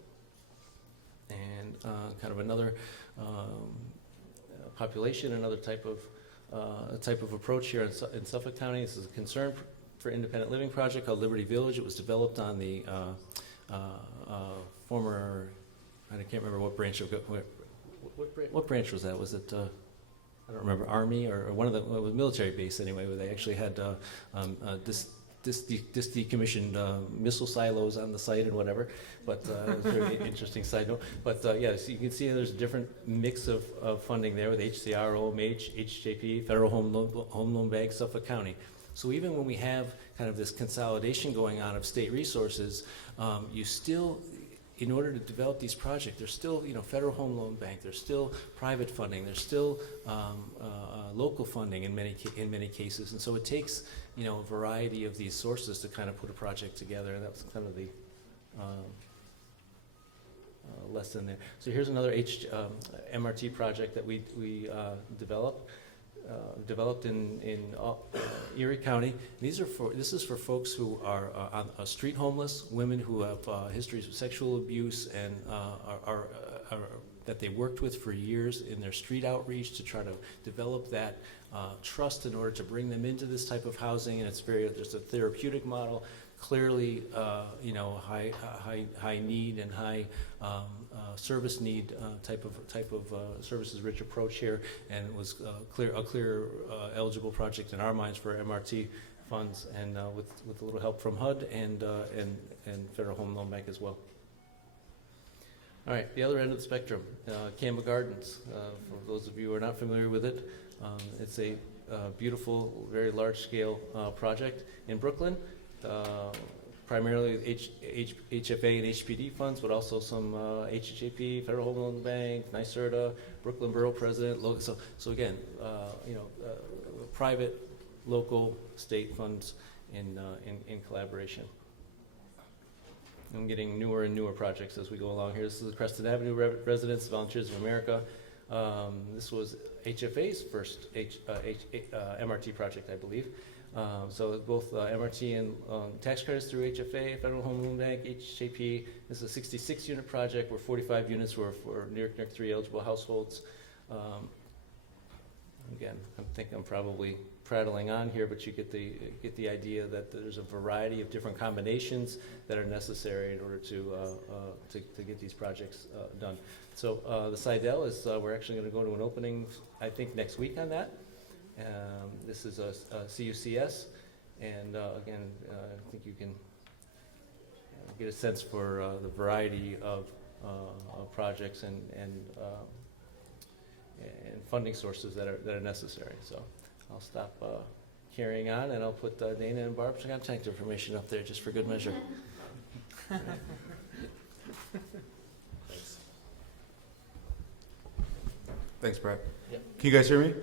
And kind of another population, another type of approach here in Suffolk County. This is a concern for independent living project called Liberty Village. It was developed on the former, I can't remember what branch of what branch was that? Was it? I don't remember, Army or one of the military base anyway, where they actually had decommissioned missile silos on the site and whatever. But it was a very interesting side note. But yeah, so you can see there's a different mix of funding there with HCR, OMH, HJP, Federal Home Loan Bank, Suffolk County. So even when we have kind of this consolidation going on of state resources, you still, in order to develop these projects, there's still, Federal Home Loan Bank, there's still private funding, there's still local funding in many cases, and so it takes, a variety of these sources to kind of put a project together, and that's kind of the lesson there. So here's another MRT project that we developed in Erie County. This is for folks who are street homeless, women who have histories of sexual abuse, and are that they worked with for years in their street outreach to try to develop that trust in order to bring them into this type of housing. And it's just a therapeutic model. Clearly, high need and high service need type of services-rich approach here, and it was a clear eligible project in our minds for MRT funds, and with a little help from HUD and Federal Home Loan Bank as well. All right, the other end of the spectrum, Campbell Gardens. For those of you who are not familiar with it, it's a beautiful, very large-scale project in Brooklyn. Primarily HFA and HPD funds, but also some HHAP, Federal Home Loan Bank, NYSERDA, Brooklyn Borough President. So again, private, local, state funds in collaboration. I'm getting newer and newer projects as we go along here. This is the Creston Avenue Residents, Volunteers of America. This was HFA's first MRT project, I believe. So both MRT and tax credits through HFA, Federal Home Loan Bank, HHAP. This is a 66-unit project where 45 units were for New York 3 eligible households. again, I think I'm probably prattling on here, but you get the idea that there's a variety of different combinations that are necessary in order to get these projects done. So the Seidel is, we're actually going to go to an opening, I think, next week on that. This is a CUCS, and again, I think you can get a sense for the variety of projects and funding sources that are necessary. So I'll stop carrying on, and I'll put Dana and Barb's contact information up there just for good measure. Thanks, Bret. Yep. Can you guys hear me?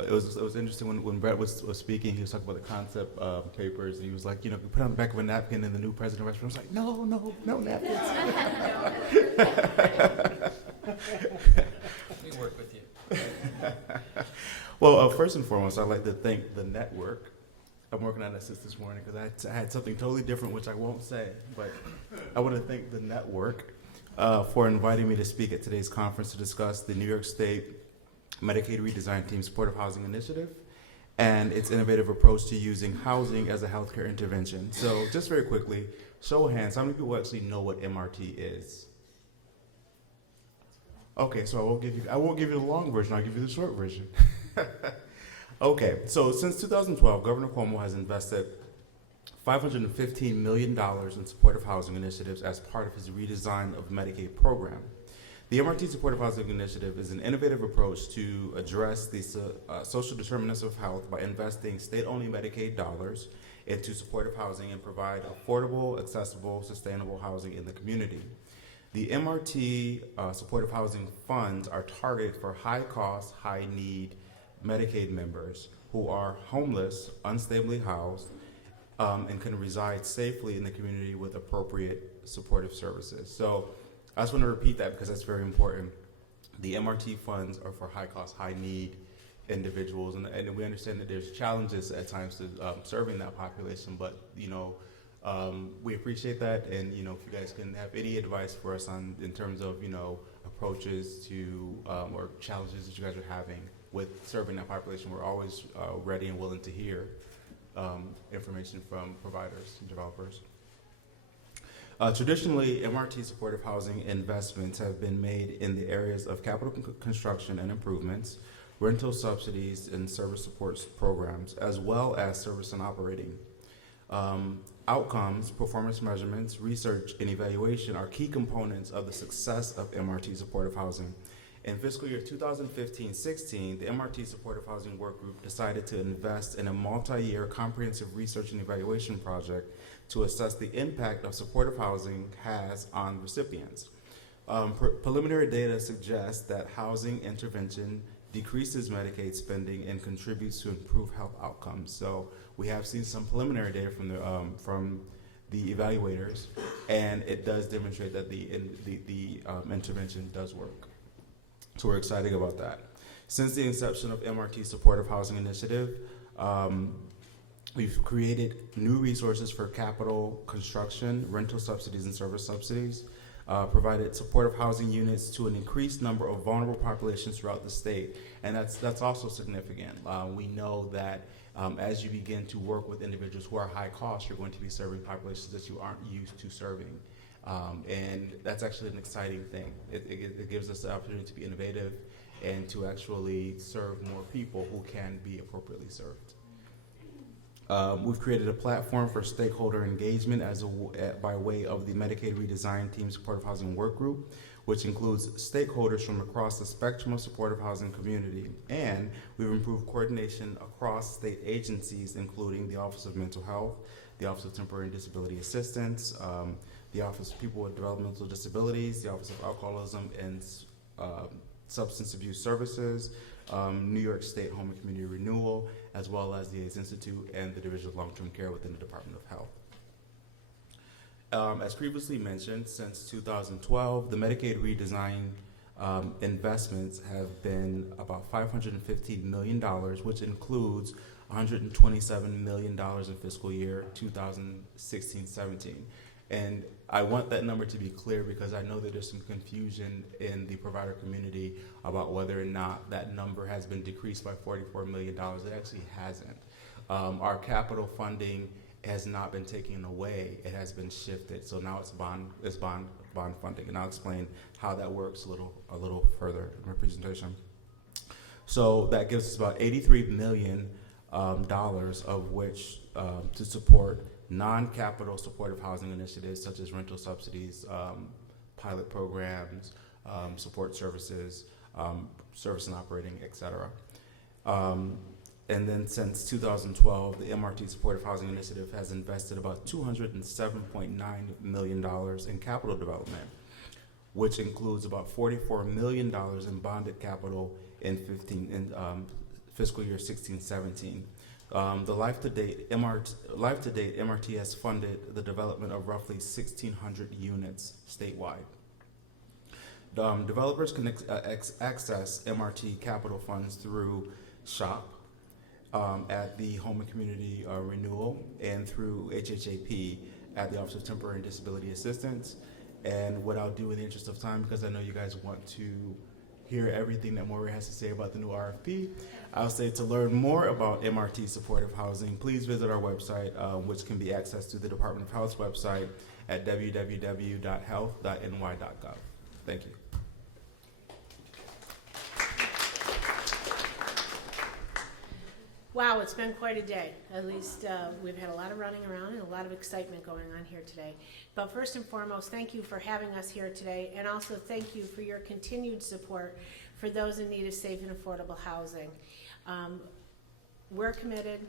It was interesting when Bret was speaking. He was talking about the concept papers, and he was like, you know, put on the back of a napkin in the new president restaurant. I was like, no napkins. We work with you. Well, first and foremost, I'd like to thank the network. I'm working on this this morning because I had something totally different, which I won't say, but I want to thank the network for inviting me to speak at today's conference to discuss the New York State Medicaid Redesign Team Supportive Housing Initiative and its innovative approach to using housing as a healthcare intervention. So just very quickly, show of hands, how many people actually know what MRT is? Okay, so I won't give you the long version, I'll give you the short version. Okay, so since 2012, Governor Cuomo has invested $515 million in supportive housing initiatives as part of his redesign of Medicaid program. The MRT Supportive Housing Initiative is an innovative approach to address the social determinants of health by investing state-only Medicaid dollars into supportive housing and provide affordable, accessible, sustainable housing in the community. The MRT supportive housing funds are targeted for high-cost, high-need Medicaid members who are homeless, unstably housed, and can reside safely in the community with appropriate supportive services. So I just want to repeat that because that's very important. The MRT funds are for high-cost, high-need individuals, and we understand that there's challenges at times to serving that population, but, you know, we appreciate that, and, you know, if you guys can have any advice for us in terms of, you know, approaches to or challenges that you guys are having with serving that population, we're always ready and willing to hear information from providers and developers. Traditionally, MRT supportive housing investments have been made in the areas of capital construction and improvements, rental subsidies, and service support programs, as well as service and operating. Outcomes, performance measurements, research, and evaluation are key components of the success of MRT supportive housing. In fiscal year 2015-16, the MRT Supportive Housing Work Group decided to invest in a multi-year comprehensive research and evaluation project to assess the impact of supportive housing has on recipients. Preliminary data suggests that housing intervention decreases Medicaid spending and contributes to improved health outcomes. So we have seen some preliminary data from the evaluators, and it does demonstrate that the intervention does work. So we're excited about that. Since the inception of MRT Supportive Housing Initiative, we've created new resources for capital construction, rental subsidies, and service subsidies, provided supportive housing units to an increased number of vulnerable populations throughout the state, and that's also significant. We know that as you begin to work with individuals who are high cost, you're going to be serving populations that you aren't used to serving. And that's actually an exciting thing. It gives us the opportunity to be innovative and to actually serve more people who can be appropriately served. We've created a platform for stakeholder engagement by way of the Medicaid Redesign Team Supportive Housing Work Group, which includes stakeholders from across the spectrum of supportive housing community. And we've improved coordination across state agencies, including the Office of Mental Health, the Office of Temporary and Disability Assistance, the Office of People with Developmental Disabilities, the Office of Alcoholism and Substance Abuse Services, New York State Home and Community Renewal, as well as the AIDS Institute and the Division of Long-Term Care within the Department of Health. As previously mentioned, since 2012, the Medicaid redesign investments have been about $515 million, which includes $127 million in fiscal year 2016-17. And I want that number to be clear because I know that there's some confusion in the provider community about whether or not that number has been decreased by $44 million. It actually hasn't. Our capital funding has not been taken away; it has been shifted. So now it's bond funding, and I'll explain how that works a little further in my presentation. So that gives us about $83 million of which to support non-capital supportive housing initiatives such as rental subsidies, pilot programs, support services, service and operating, etc. And then since 2012, the MRT Supportive Housing Initiative has invested about $207.9 million in capital development, which includes about $44 million in bonded capital in fiscal year 16-17. The life-to-date MRT has funded the development of roughly 1,600 units statewide. Developers can access MRT capital funds through SHOP at the Home and Community Renewal and through HHAP at the Office of Temporary and Disability Assistance. And what I'll do in the interest of time, because I know you guys want to hear everything that Moira has to say about the new RFP, I'll say to learn more about MRT supportive housing, please visit our website, which can be accessed through the Department of Health's website at www.health.ny.gov. Thank you. Wow, it's been quite a day. At least we've had a lot of running around and a lot of excitement going on here today. But first and foremost, thank you for having us here today, and also thank you for your continued support for those in need of safe and affordable housing. We're committed.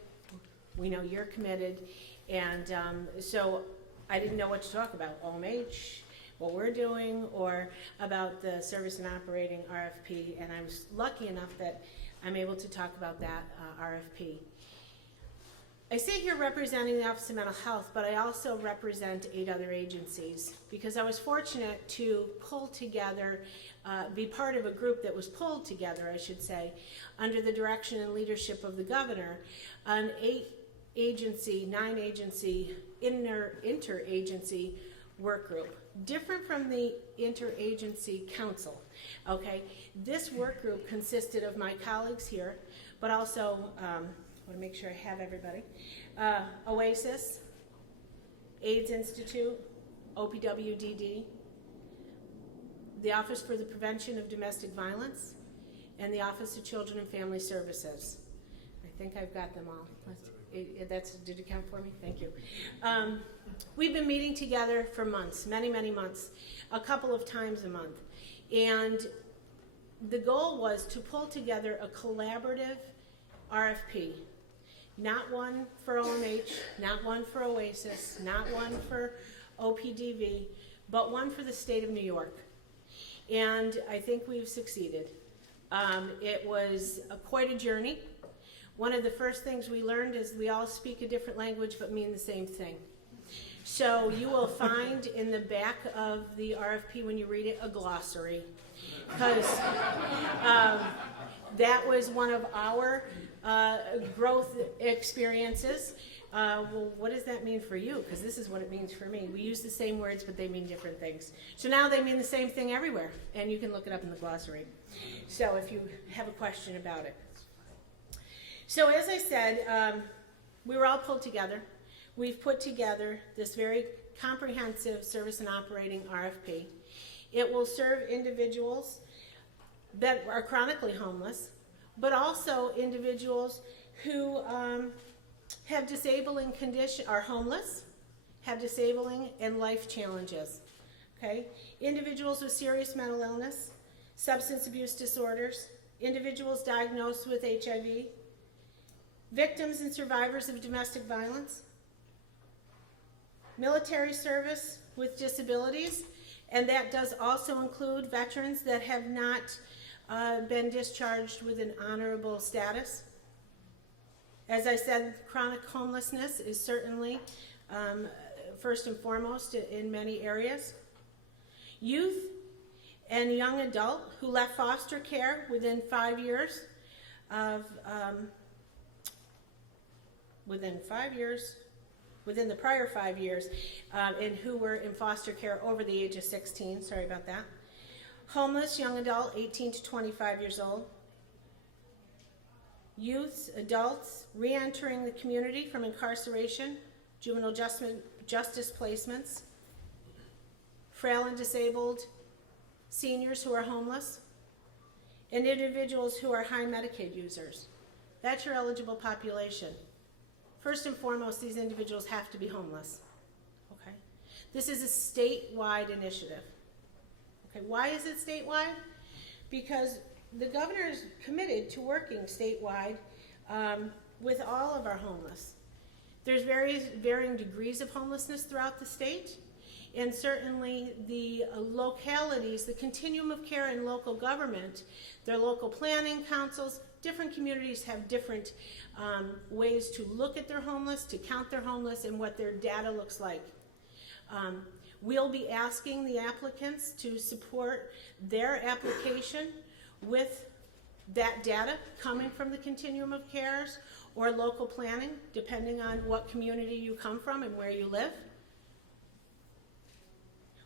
We know you're committed. And so I didn't know what to talk about, OMH, what we're doing, or about the service and operating RFP. And I was lucky enough that I'm able to talk about that RFP. I sit here representing the Office of Mental Health, but I also represent 8 other agencies because I was fortunate to pull together, be part of a group that was pulled together, I should say, under the direction and leadership of the governor, an 9-agency interagency work group, different from the interagency council. Okay, this work group consisted of my colleagues here, but also, I want to make sure I have everybody, OASIS, AIDS Institute, OPWDD, the Office for the Prevention of Domestic Violence, and the Office of Children and Family Services. I think I've got them all. Did it count for me? Thank you. We've been meeting together for months, many, many months, a couple of times a month. And the goal was to pull together a collaborative RFP, not one for OMH, not one for OASIS, not one for OPDV, but one for the state of New York. And I think we've succeeded. It was quite a journey. One of the first things we learned is we all speak a different language but mean the same thing. So you will find in the back of the RFP when you read it a glossary, because that was one of our growth experiences. Well, what does that mean for you? Because this is what it means for me. We use the same words, but they mean different things. So now they mean the same thing everywhere, and you can look it up in the glossary. So if you have a question about it. So as I said, we were all pulled together. We've put together this very comprehensive service and operating RFP. It will serve individuals that are chronically homeless, but also individuals who have disabling condition, are homeless, have disabling and life challenges. Okay? Individuals with serious mental illness, substance abuse disorders, individuals diagnosed with HIV, victims and survivors of domestic violence, military service with disabilities, and that does also include veterans that have not been discharged with an honorable status. As I said, chronic homelessness is certainly first and foremost in many areas. Youth and young adult who left foster care within 5 years of within the prior 5 years, and who were in foster care over the age of 16. Sorry about that. Homeless young adult, 18 to 25 years old. Youths, adults re-entering the community from incarceration, juvenile justice placements, frail and disabled seniors who are homeless, and individuals who are high Medicaid users. That's your eligible population. First and foremost, these individuals have to be homeless. Okay? This is a statewide initiative. Okay, why is it statewide? Because the governor is committed to working statewide with all of our homeless. There's varying degrees of homelessness throughout the state, and certainly the localities, the continuum of care in local government, their local planning councils, different communities have different ways to look at their homeless, to count their homeless, and what their data looks like. We'll be asking the applicants to support their application with that data coming from the continuum of cares or local planning, depending on what community you come from and where you live.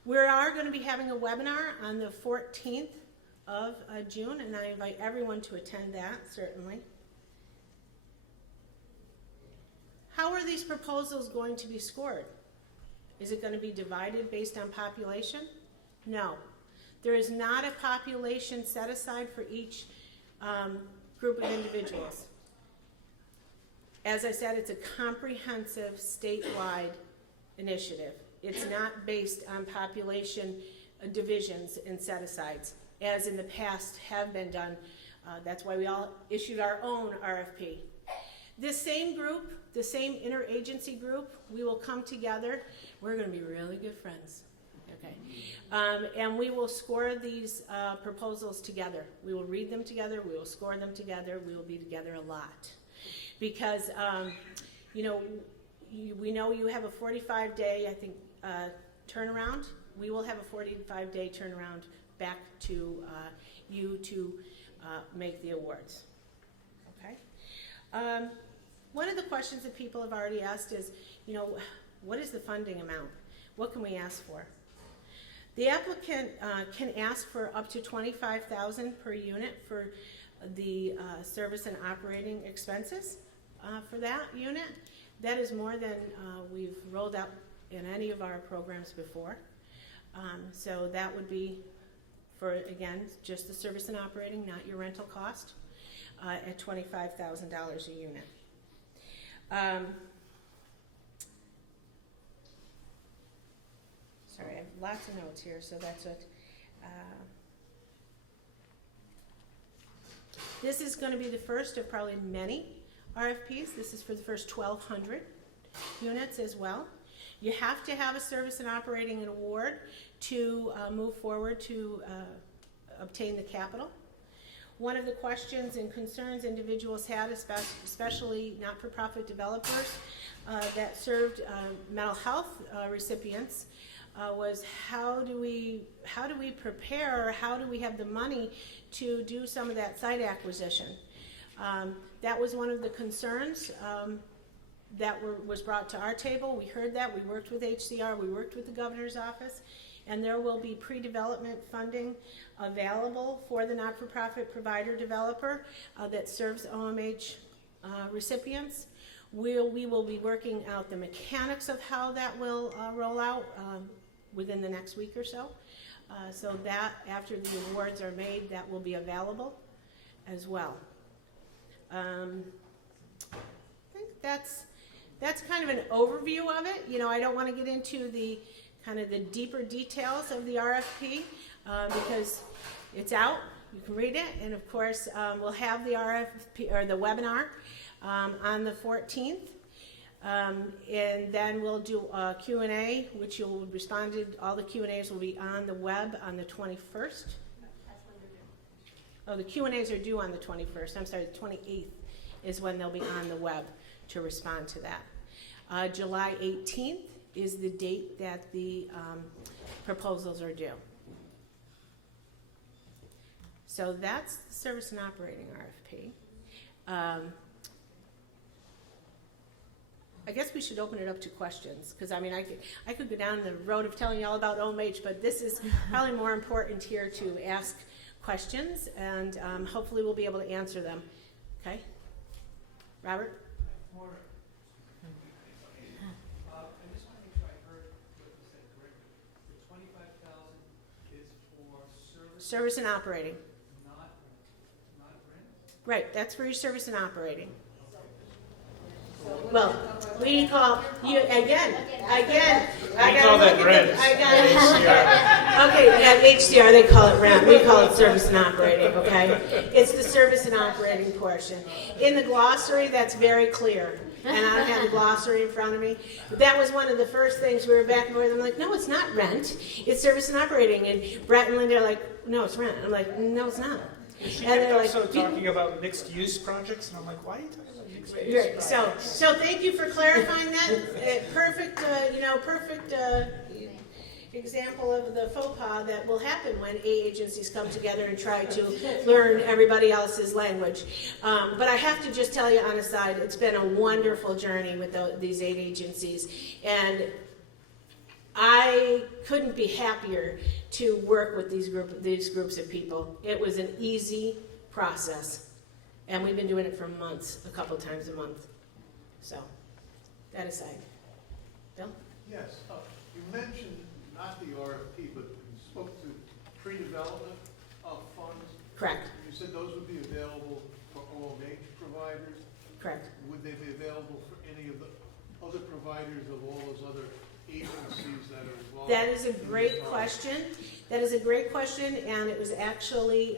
We are going to be having a webinar on the 14th of June, and I invite everyone to attend that, certainly. How are these proposals going to be scored? Is it going to be divided based on population? No. There is not a population set aside for each group of individuals. As I said, it's a comprehensive statewide initiative. It's not based on population divisions and set-asides, as in the past have been done. That's why we all issued our own RFP. This same group, the same interagency group, we will come together. We're going to be really good friends. Okay. And we will score these proposals together. We will read them together. We will score them together. We will be together a lot. Because, we know you have a 45-day, I think, turnaround. We will have a 45-day turnaround back to you to make the awards. Okay? One of the questions that people have already asked is, what is the funding amount? What can we ask for? The applicant can ask for up to $25,000 per unit for the service and operating expenses for that unit. That is more than we've rolled out in any of our programs before. So that would be for, again, just the service and operating, not your rental cost, at $25,000 a unit. Sorry, I have lots of notes here, so that's what. This is going to be the first of probably many RFPs. This is for the first 1,200 units as well. You have to have a service and operating award to move forward to obtain the capital. One of the questions and concerns individuals had, especially not-for-profit developers that served mental health recipients, was how do we prepare, or how do we have the money to do some of that site acquisition? That was one of the concerns that was brought to our table. We heard that. We worked with HCR. We worked with the governor's office. And there will be pre-development funding available for the not-for-profit provider developer that serves OMH recipients. We will be working out the mechanics of how that will roll out within the next week or so. So that, after the awards are made, that will be available as well. I think that's kind of an overview of it. I don't want to get into the kind of the deeper details of the RFP because it's out. You can read it, and of course we'll have the RFP or the webinar on the 14th, and then we'll do a Q&A, which you'll respond to. All the Q&As will be on the web on the 21st. Oh, the Q&As are due on the 21st. I'm sorry, the 28th is when they'll be on the web to respond to that. July 18th is the date that the proposals are due. So that's the service and operating RFP. guess we should open it up to questions, because I mean, I could go down the road of telling you all about OMH, but this is probably more important here to ask questions, and hopefully we'll be able to answer them. Okay? Robert? Moira. I just want to make sure I heard what you said correctly. The 25,000 is for Service and operating. not rent? Right, that's for your service and operating. Well, we call, you, again, I call gotta that look rent. at the, okay, at HCR, they call it rent, we call it service and operating, okay? It's the service and operating portion. In the glossary, that's very clear, and I don't have the glossary in front of me. That was one of the first things, we were back and forth, I'm like, no, it's not rent, it's service and operating, and Bret and Linda are like, no, it's rent. I'm like, no, it's not. She And kept they're like, also talking about mixed-use projects, and I'm like, why are you talking about mixed-use Right, projects? so thank you for clarifying that. Perfect, perfect example of the faux pas that will happen when 8 agencies come together and try to learn everybody else's language. But I have to just tell you on a side, it's been a wonderful journey with these 8 agencies, and I couldn't be happier to work with these groups of people. It was an easy process. And we've been doing it for months, a couple times a month. So, that aside. Bill? Yes, you mentioned not the RFP, but you spoke to pre-development of funds. Correct, You said those would be available for OMH providers. correct. Would they be available for any of the other providers of all those other agencies that are involved? That is a in this great project? question. That is a great question, and it was actually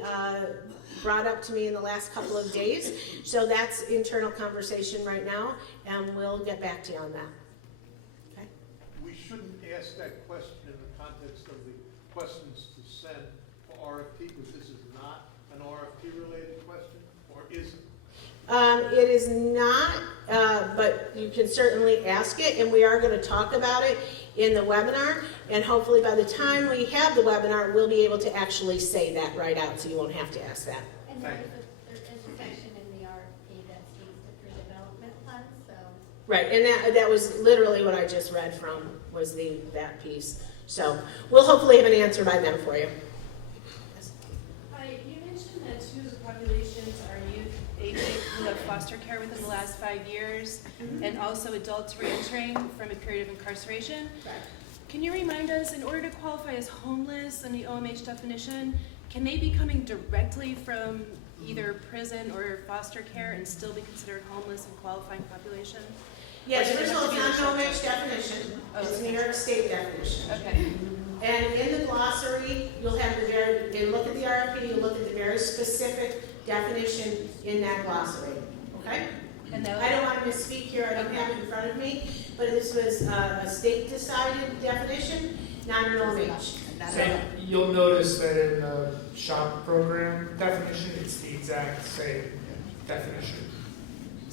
brought up to me in the last couple of days. So that's internal conversation right now, and we'll get back to you on that. Okay? We shouldn't ask that question in the context of the questions to send for RFP, because this is not an RFP-related question, or is it? It is not, but you can certainly ask it, and we are going to talk about it in the webinar, and hopefully by the time we have the webinar, we'll be able to actually say that right out, so you won't have to ask that. And there is a section in the RFP that's used to pre-development funds, so. Right, and that was literally what I just read from, was that piece. So we'll hopefully have an answer by then for you. You mentioned that 2 of the populations are youth aging who have foster care within the last 5 years, and also adults reentering from a period of incarceration. Can you remind us, in order to qualify as homeless in the OMH definition, can they be coming directly from either prison or foster care and still be considered homeless and qualifying population? Yes, Or does it first of all, have it's to not be an the OMH definition, it's Okay. New York State definition. Okay. And in the glossary, you'll have you look at the RFP, you look at the very specific definition in that glossary, okay? And I that don't want to misspeak here, I don't have it in front of me, but this was a state-decided definition, not an OMH. And you'll notice that in the SHOP program definition, it's the exact same definition.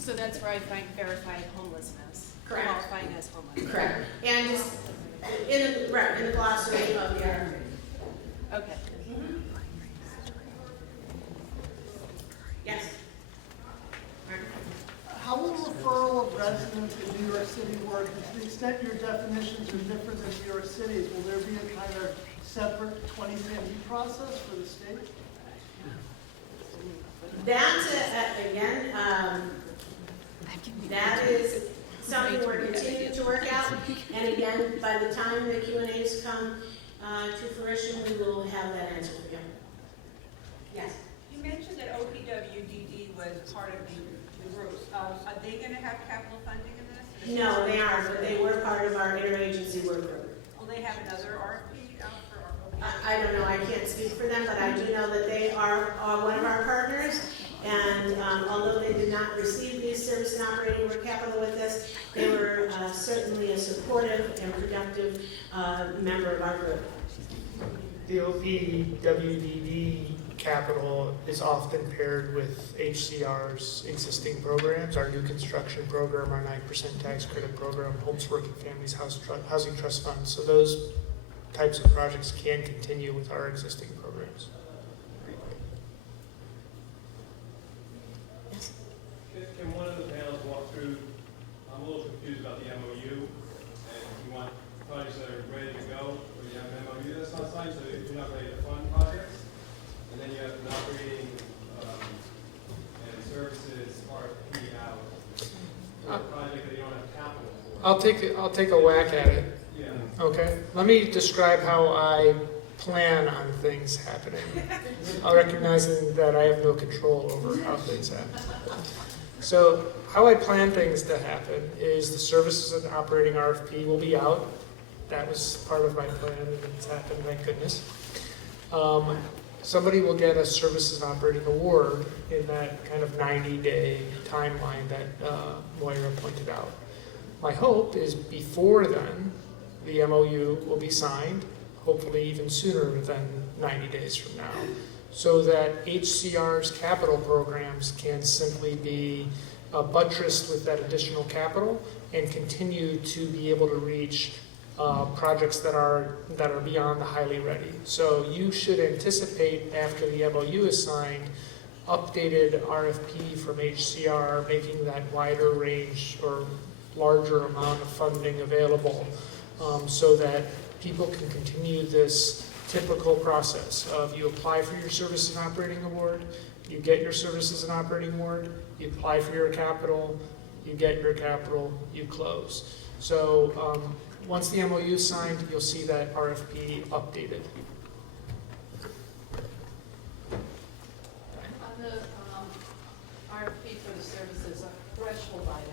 so that's where I find verified homelessness. Correct. Qualifying as homeless. Correct. And just in the glossary of the RFP. Okay. Yes. How will referral of residents in New York City work? To the extent your definitions are different than New York City's, will there be a kind of separate 2010 process for the state? That's, again, that is something we're continuing to work out. And again, by the time the Q&As come to fruition, we will have that answer for you. Yes. You mentioned that OPWDD was part of the group. Are they going to have capital funding in this? No, they aren't, but they were part of our interagency work group. Will they have another RFP out for OPWDD? I don't know, I can't speak for them, but I do know that they are one of our partners. And although they did not receive the service and operating work capital with us, they were certainly a supportive and productive member of our group. The OPWDD capital is often paired with HCR's existing programs, our new construction program, our 9% tax credit program, Homes Working Families Housing Trust Fund. So those types of projects can continue with our existing programs. Can one of the panels walk through, I'm a little confused about I'll take a whack at it. Okay, let me describe how I plan on things happening. Recognizing that I have no control over how things happen. So how I plan things to happen is the services and operating RFP will be out. That was part of my plan, and it's happened, thank goodness. Somebody will get a services and operating award in that kind of 90-day timeline that Moira pointed out. My hope is before then, the MOU will be signed, hopefully even sooner than 90 days from now, so that HCR's capital programs can simply be buttressed with that additional capital and continue to be able to reach projects that are beyond the highly ready. So you should anticipate after the MOU is signed, updated RFP from HCR, making that wider range or larger amount of funding available, so that people can continue this typical process of you apply for your services and operating award, you get your services and operating award, you apply for your capital, you get your capital, you close. So once the MOU is signed, you'll see that RFP updated. On the RFP for the services, threshold items,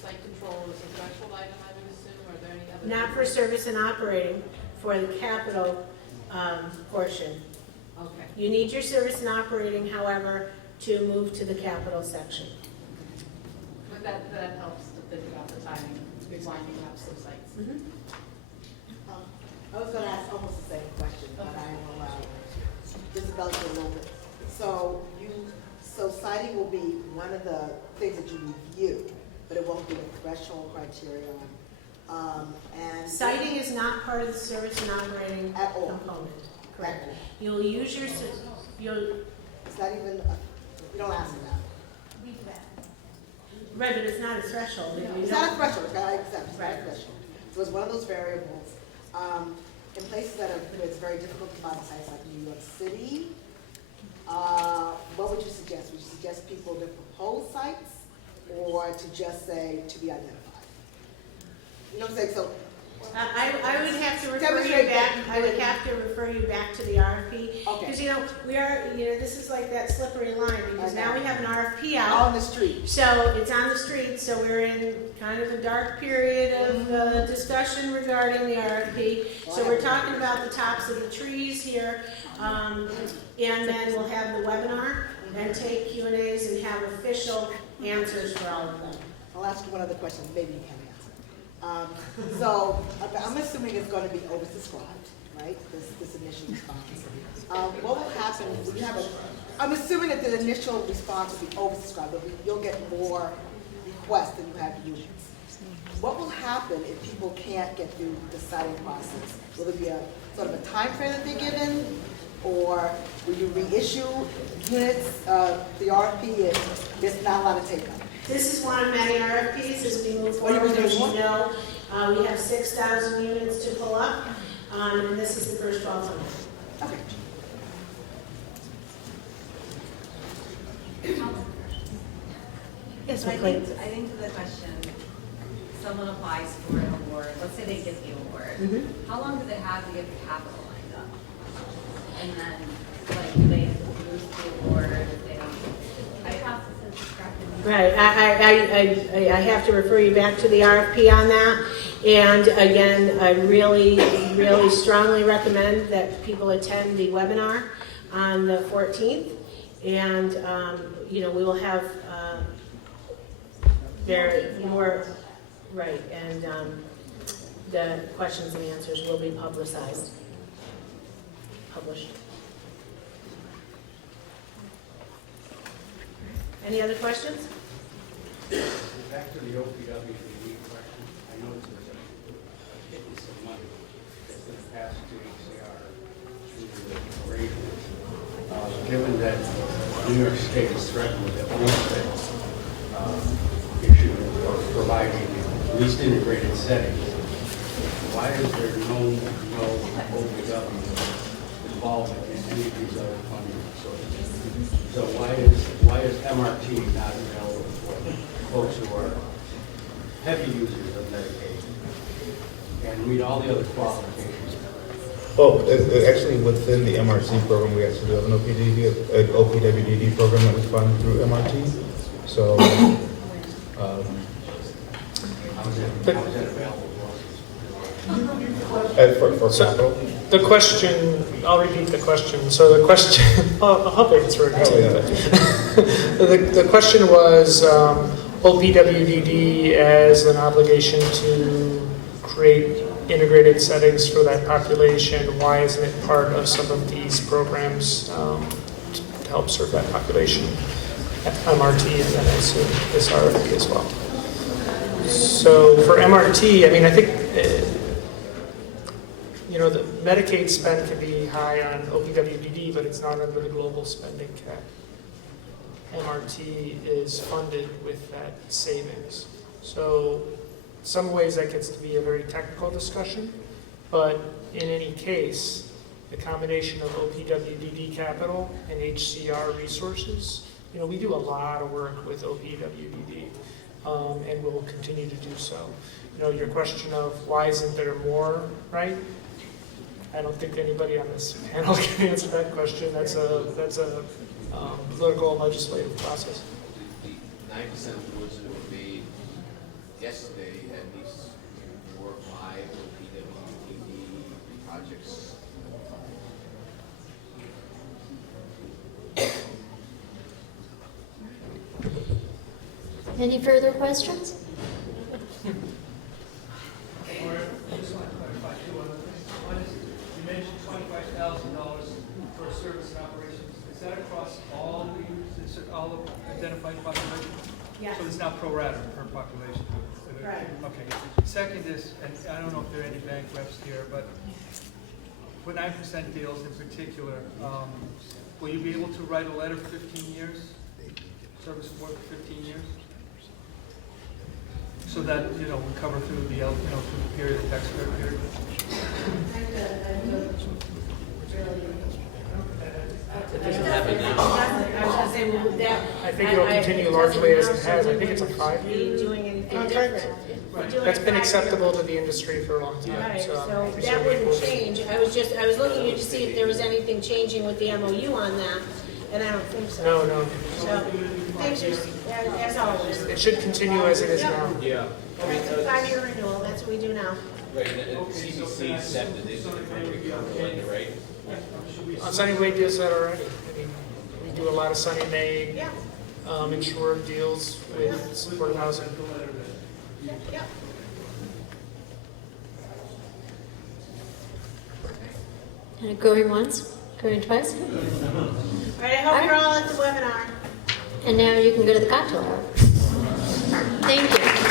site control is a threshold item, I would assume, or are there any other? Not for service and operating, for the capital portion. Okay. You need your service and operating, however, to move to the capital section. But that helps to think about the timing, winding up some sites. I was going to ask almost the same question, but I will just embellish it a little bit. So citing will be one of the things that you review, but it won't be a threshold criterion. And Citing is not part of the service and operating at all. component. Correct. You'll use your, It's not even, you don't ask that. right, but it's not a threshold. It's not a threshold, I accept, it's not a threshold. So it's one of those variables. In places that are, it's very difficult to find sites like New York City, what would you suggest? Would you suggest people to propose sites or to just say to be identified? You know what I'm saying? So I would have to refer you back. I would have to refer you back to the RFP. Okay. Because we are, this is like that slippery line, because now we have an RFP out. on the street. So it's on the street, so we're in kind of a dark period of discussion regarding the RFP. So we're talking about the tops of the trees here, and then we'll have the webinar and take Q&As and have official answers for all of them. I'll ask you one other question, maybe you can answer. So I'm assuming it's going to be oversubscribed, right? This initial response. What will happen if we have I'm assuming that the initial response will be oversubscribed, but you'll get more requests than you have units. What will happen if people can't get through the citing process? Will there be a sort of a time frame that they're given, or will you reissue units? The RFP is there's not a lot of take up. This is one of many RFPs as we move forward. As you know, we have 6,000 units to pull up, and this is the first 1,200. Okay. Yes, I think to the question, someone applies for an award, let's say they get the award. How long do they have to get the capital lined up? And then, like, do they lose the award if they don't? Right, I have to refer you back to the RFP on that. And again, I really, really strongly recommend that people attend the webinar on the 14th. And, we will have more, right, and the questions and answers will be published. Any other questions? Back to the OPWDD question, I know there's a pittance of money that's been passed to HCR through the arrangement. Given that New York State is threatened with the homestead issue or providing at least integrated settings, why is there no OPW involvement in any of these other funding sources? So why is MRT not available for folks who are heavy users of Medicaid and read all the other qualifications. Oh, actually, within the MRC program, we actually do have an OPWDD program that we fund through MRT. So, for capital. The question, I'll repeat the question. So the question, I'll answer it too. The question was OPWDD as an obligation to create integrated settings for that population. Why isn't it part of some of these programs to help serve that population? MRT and then I assume this RFP as well. So for MRT, I mean, I think the Medicaid spend can be high on OPWDD, but it's not under the global spending cap. MRT is funded with that savings. So in some ways that gets to be a very technical discussion, but in any case, the combination of OPWDD capital and HCR resources, we do a lot of work with OPWDD, and we'll continue to do so. Your question of why isn't there more, right? I don't think anybody on this panel can answer that question. That's a political legislative process. The 9% of the awards that were made yesterday had these 4 or 5 OPWDD projects. Any further questions? for service and operations. Is that across all the identified populations? Yes. So it's not pro rata per population? Right. Okay. Second is, and I don't know if there are any bank reps here, but for 9% deals in particular, will you be able to write a letter for 15 years? Service support for 15 years? So that, we cover through the, through the period, the taxpayer period? It doesn't happen now. I think it'll continue largely as it has. I think it's a 5-year Doing anything contract. different. That's been acceptable to the industry for a long time. Right, So so that wouldn't change. I was looking to see if there was anything changing with the MOU on that, and I don't think so. No. So, thanks, as always. It should continue as it is now. Yeah. Right, 5-year renewal, that's what we do now. Right, and CBC said that they sort of recover, right? On Sunny Way does that already. I mean, we do a lot of Sunny May insured deals with supportive housing. Yep. And going once, going twice. All right, I hope you're all at the webinar. And now you can go to the cocktail hour. Thank you.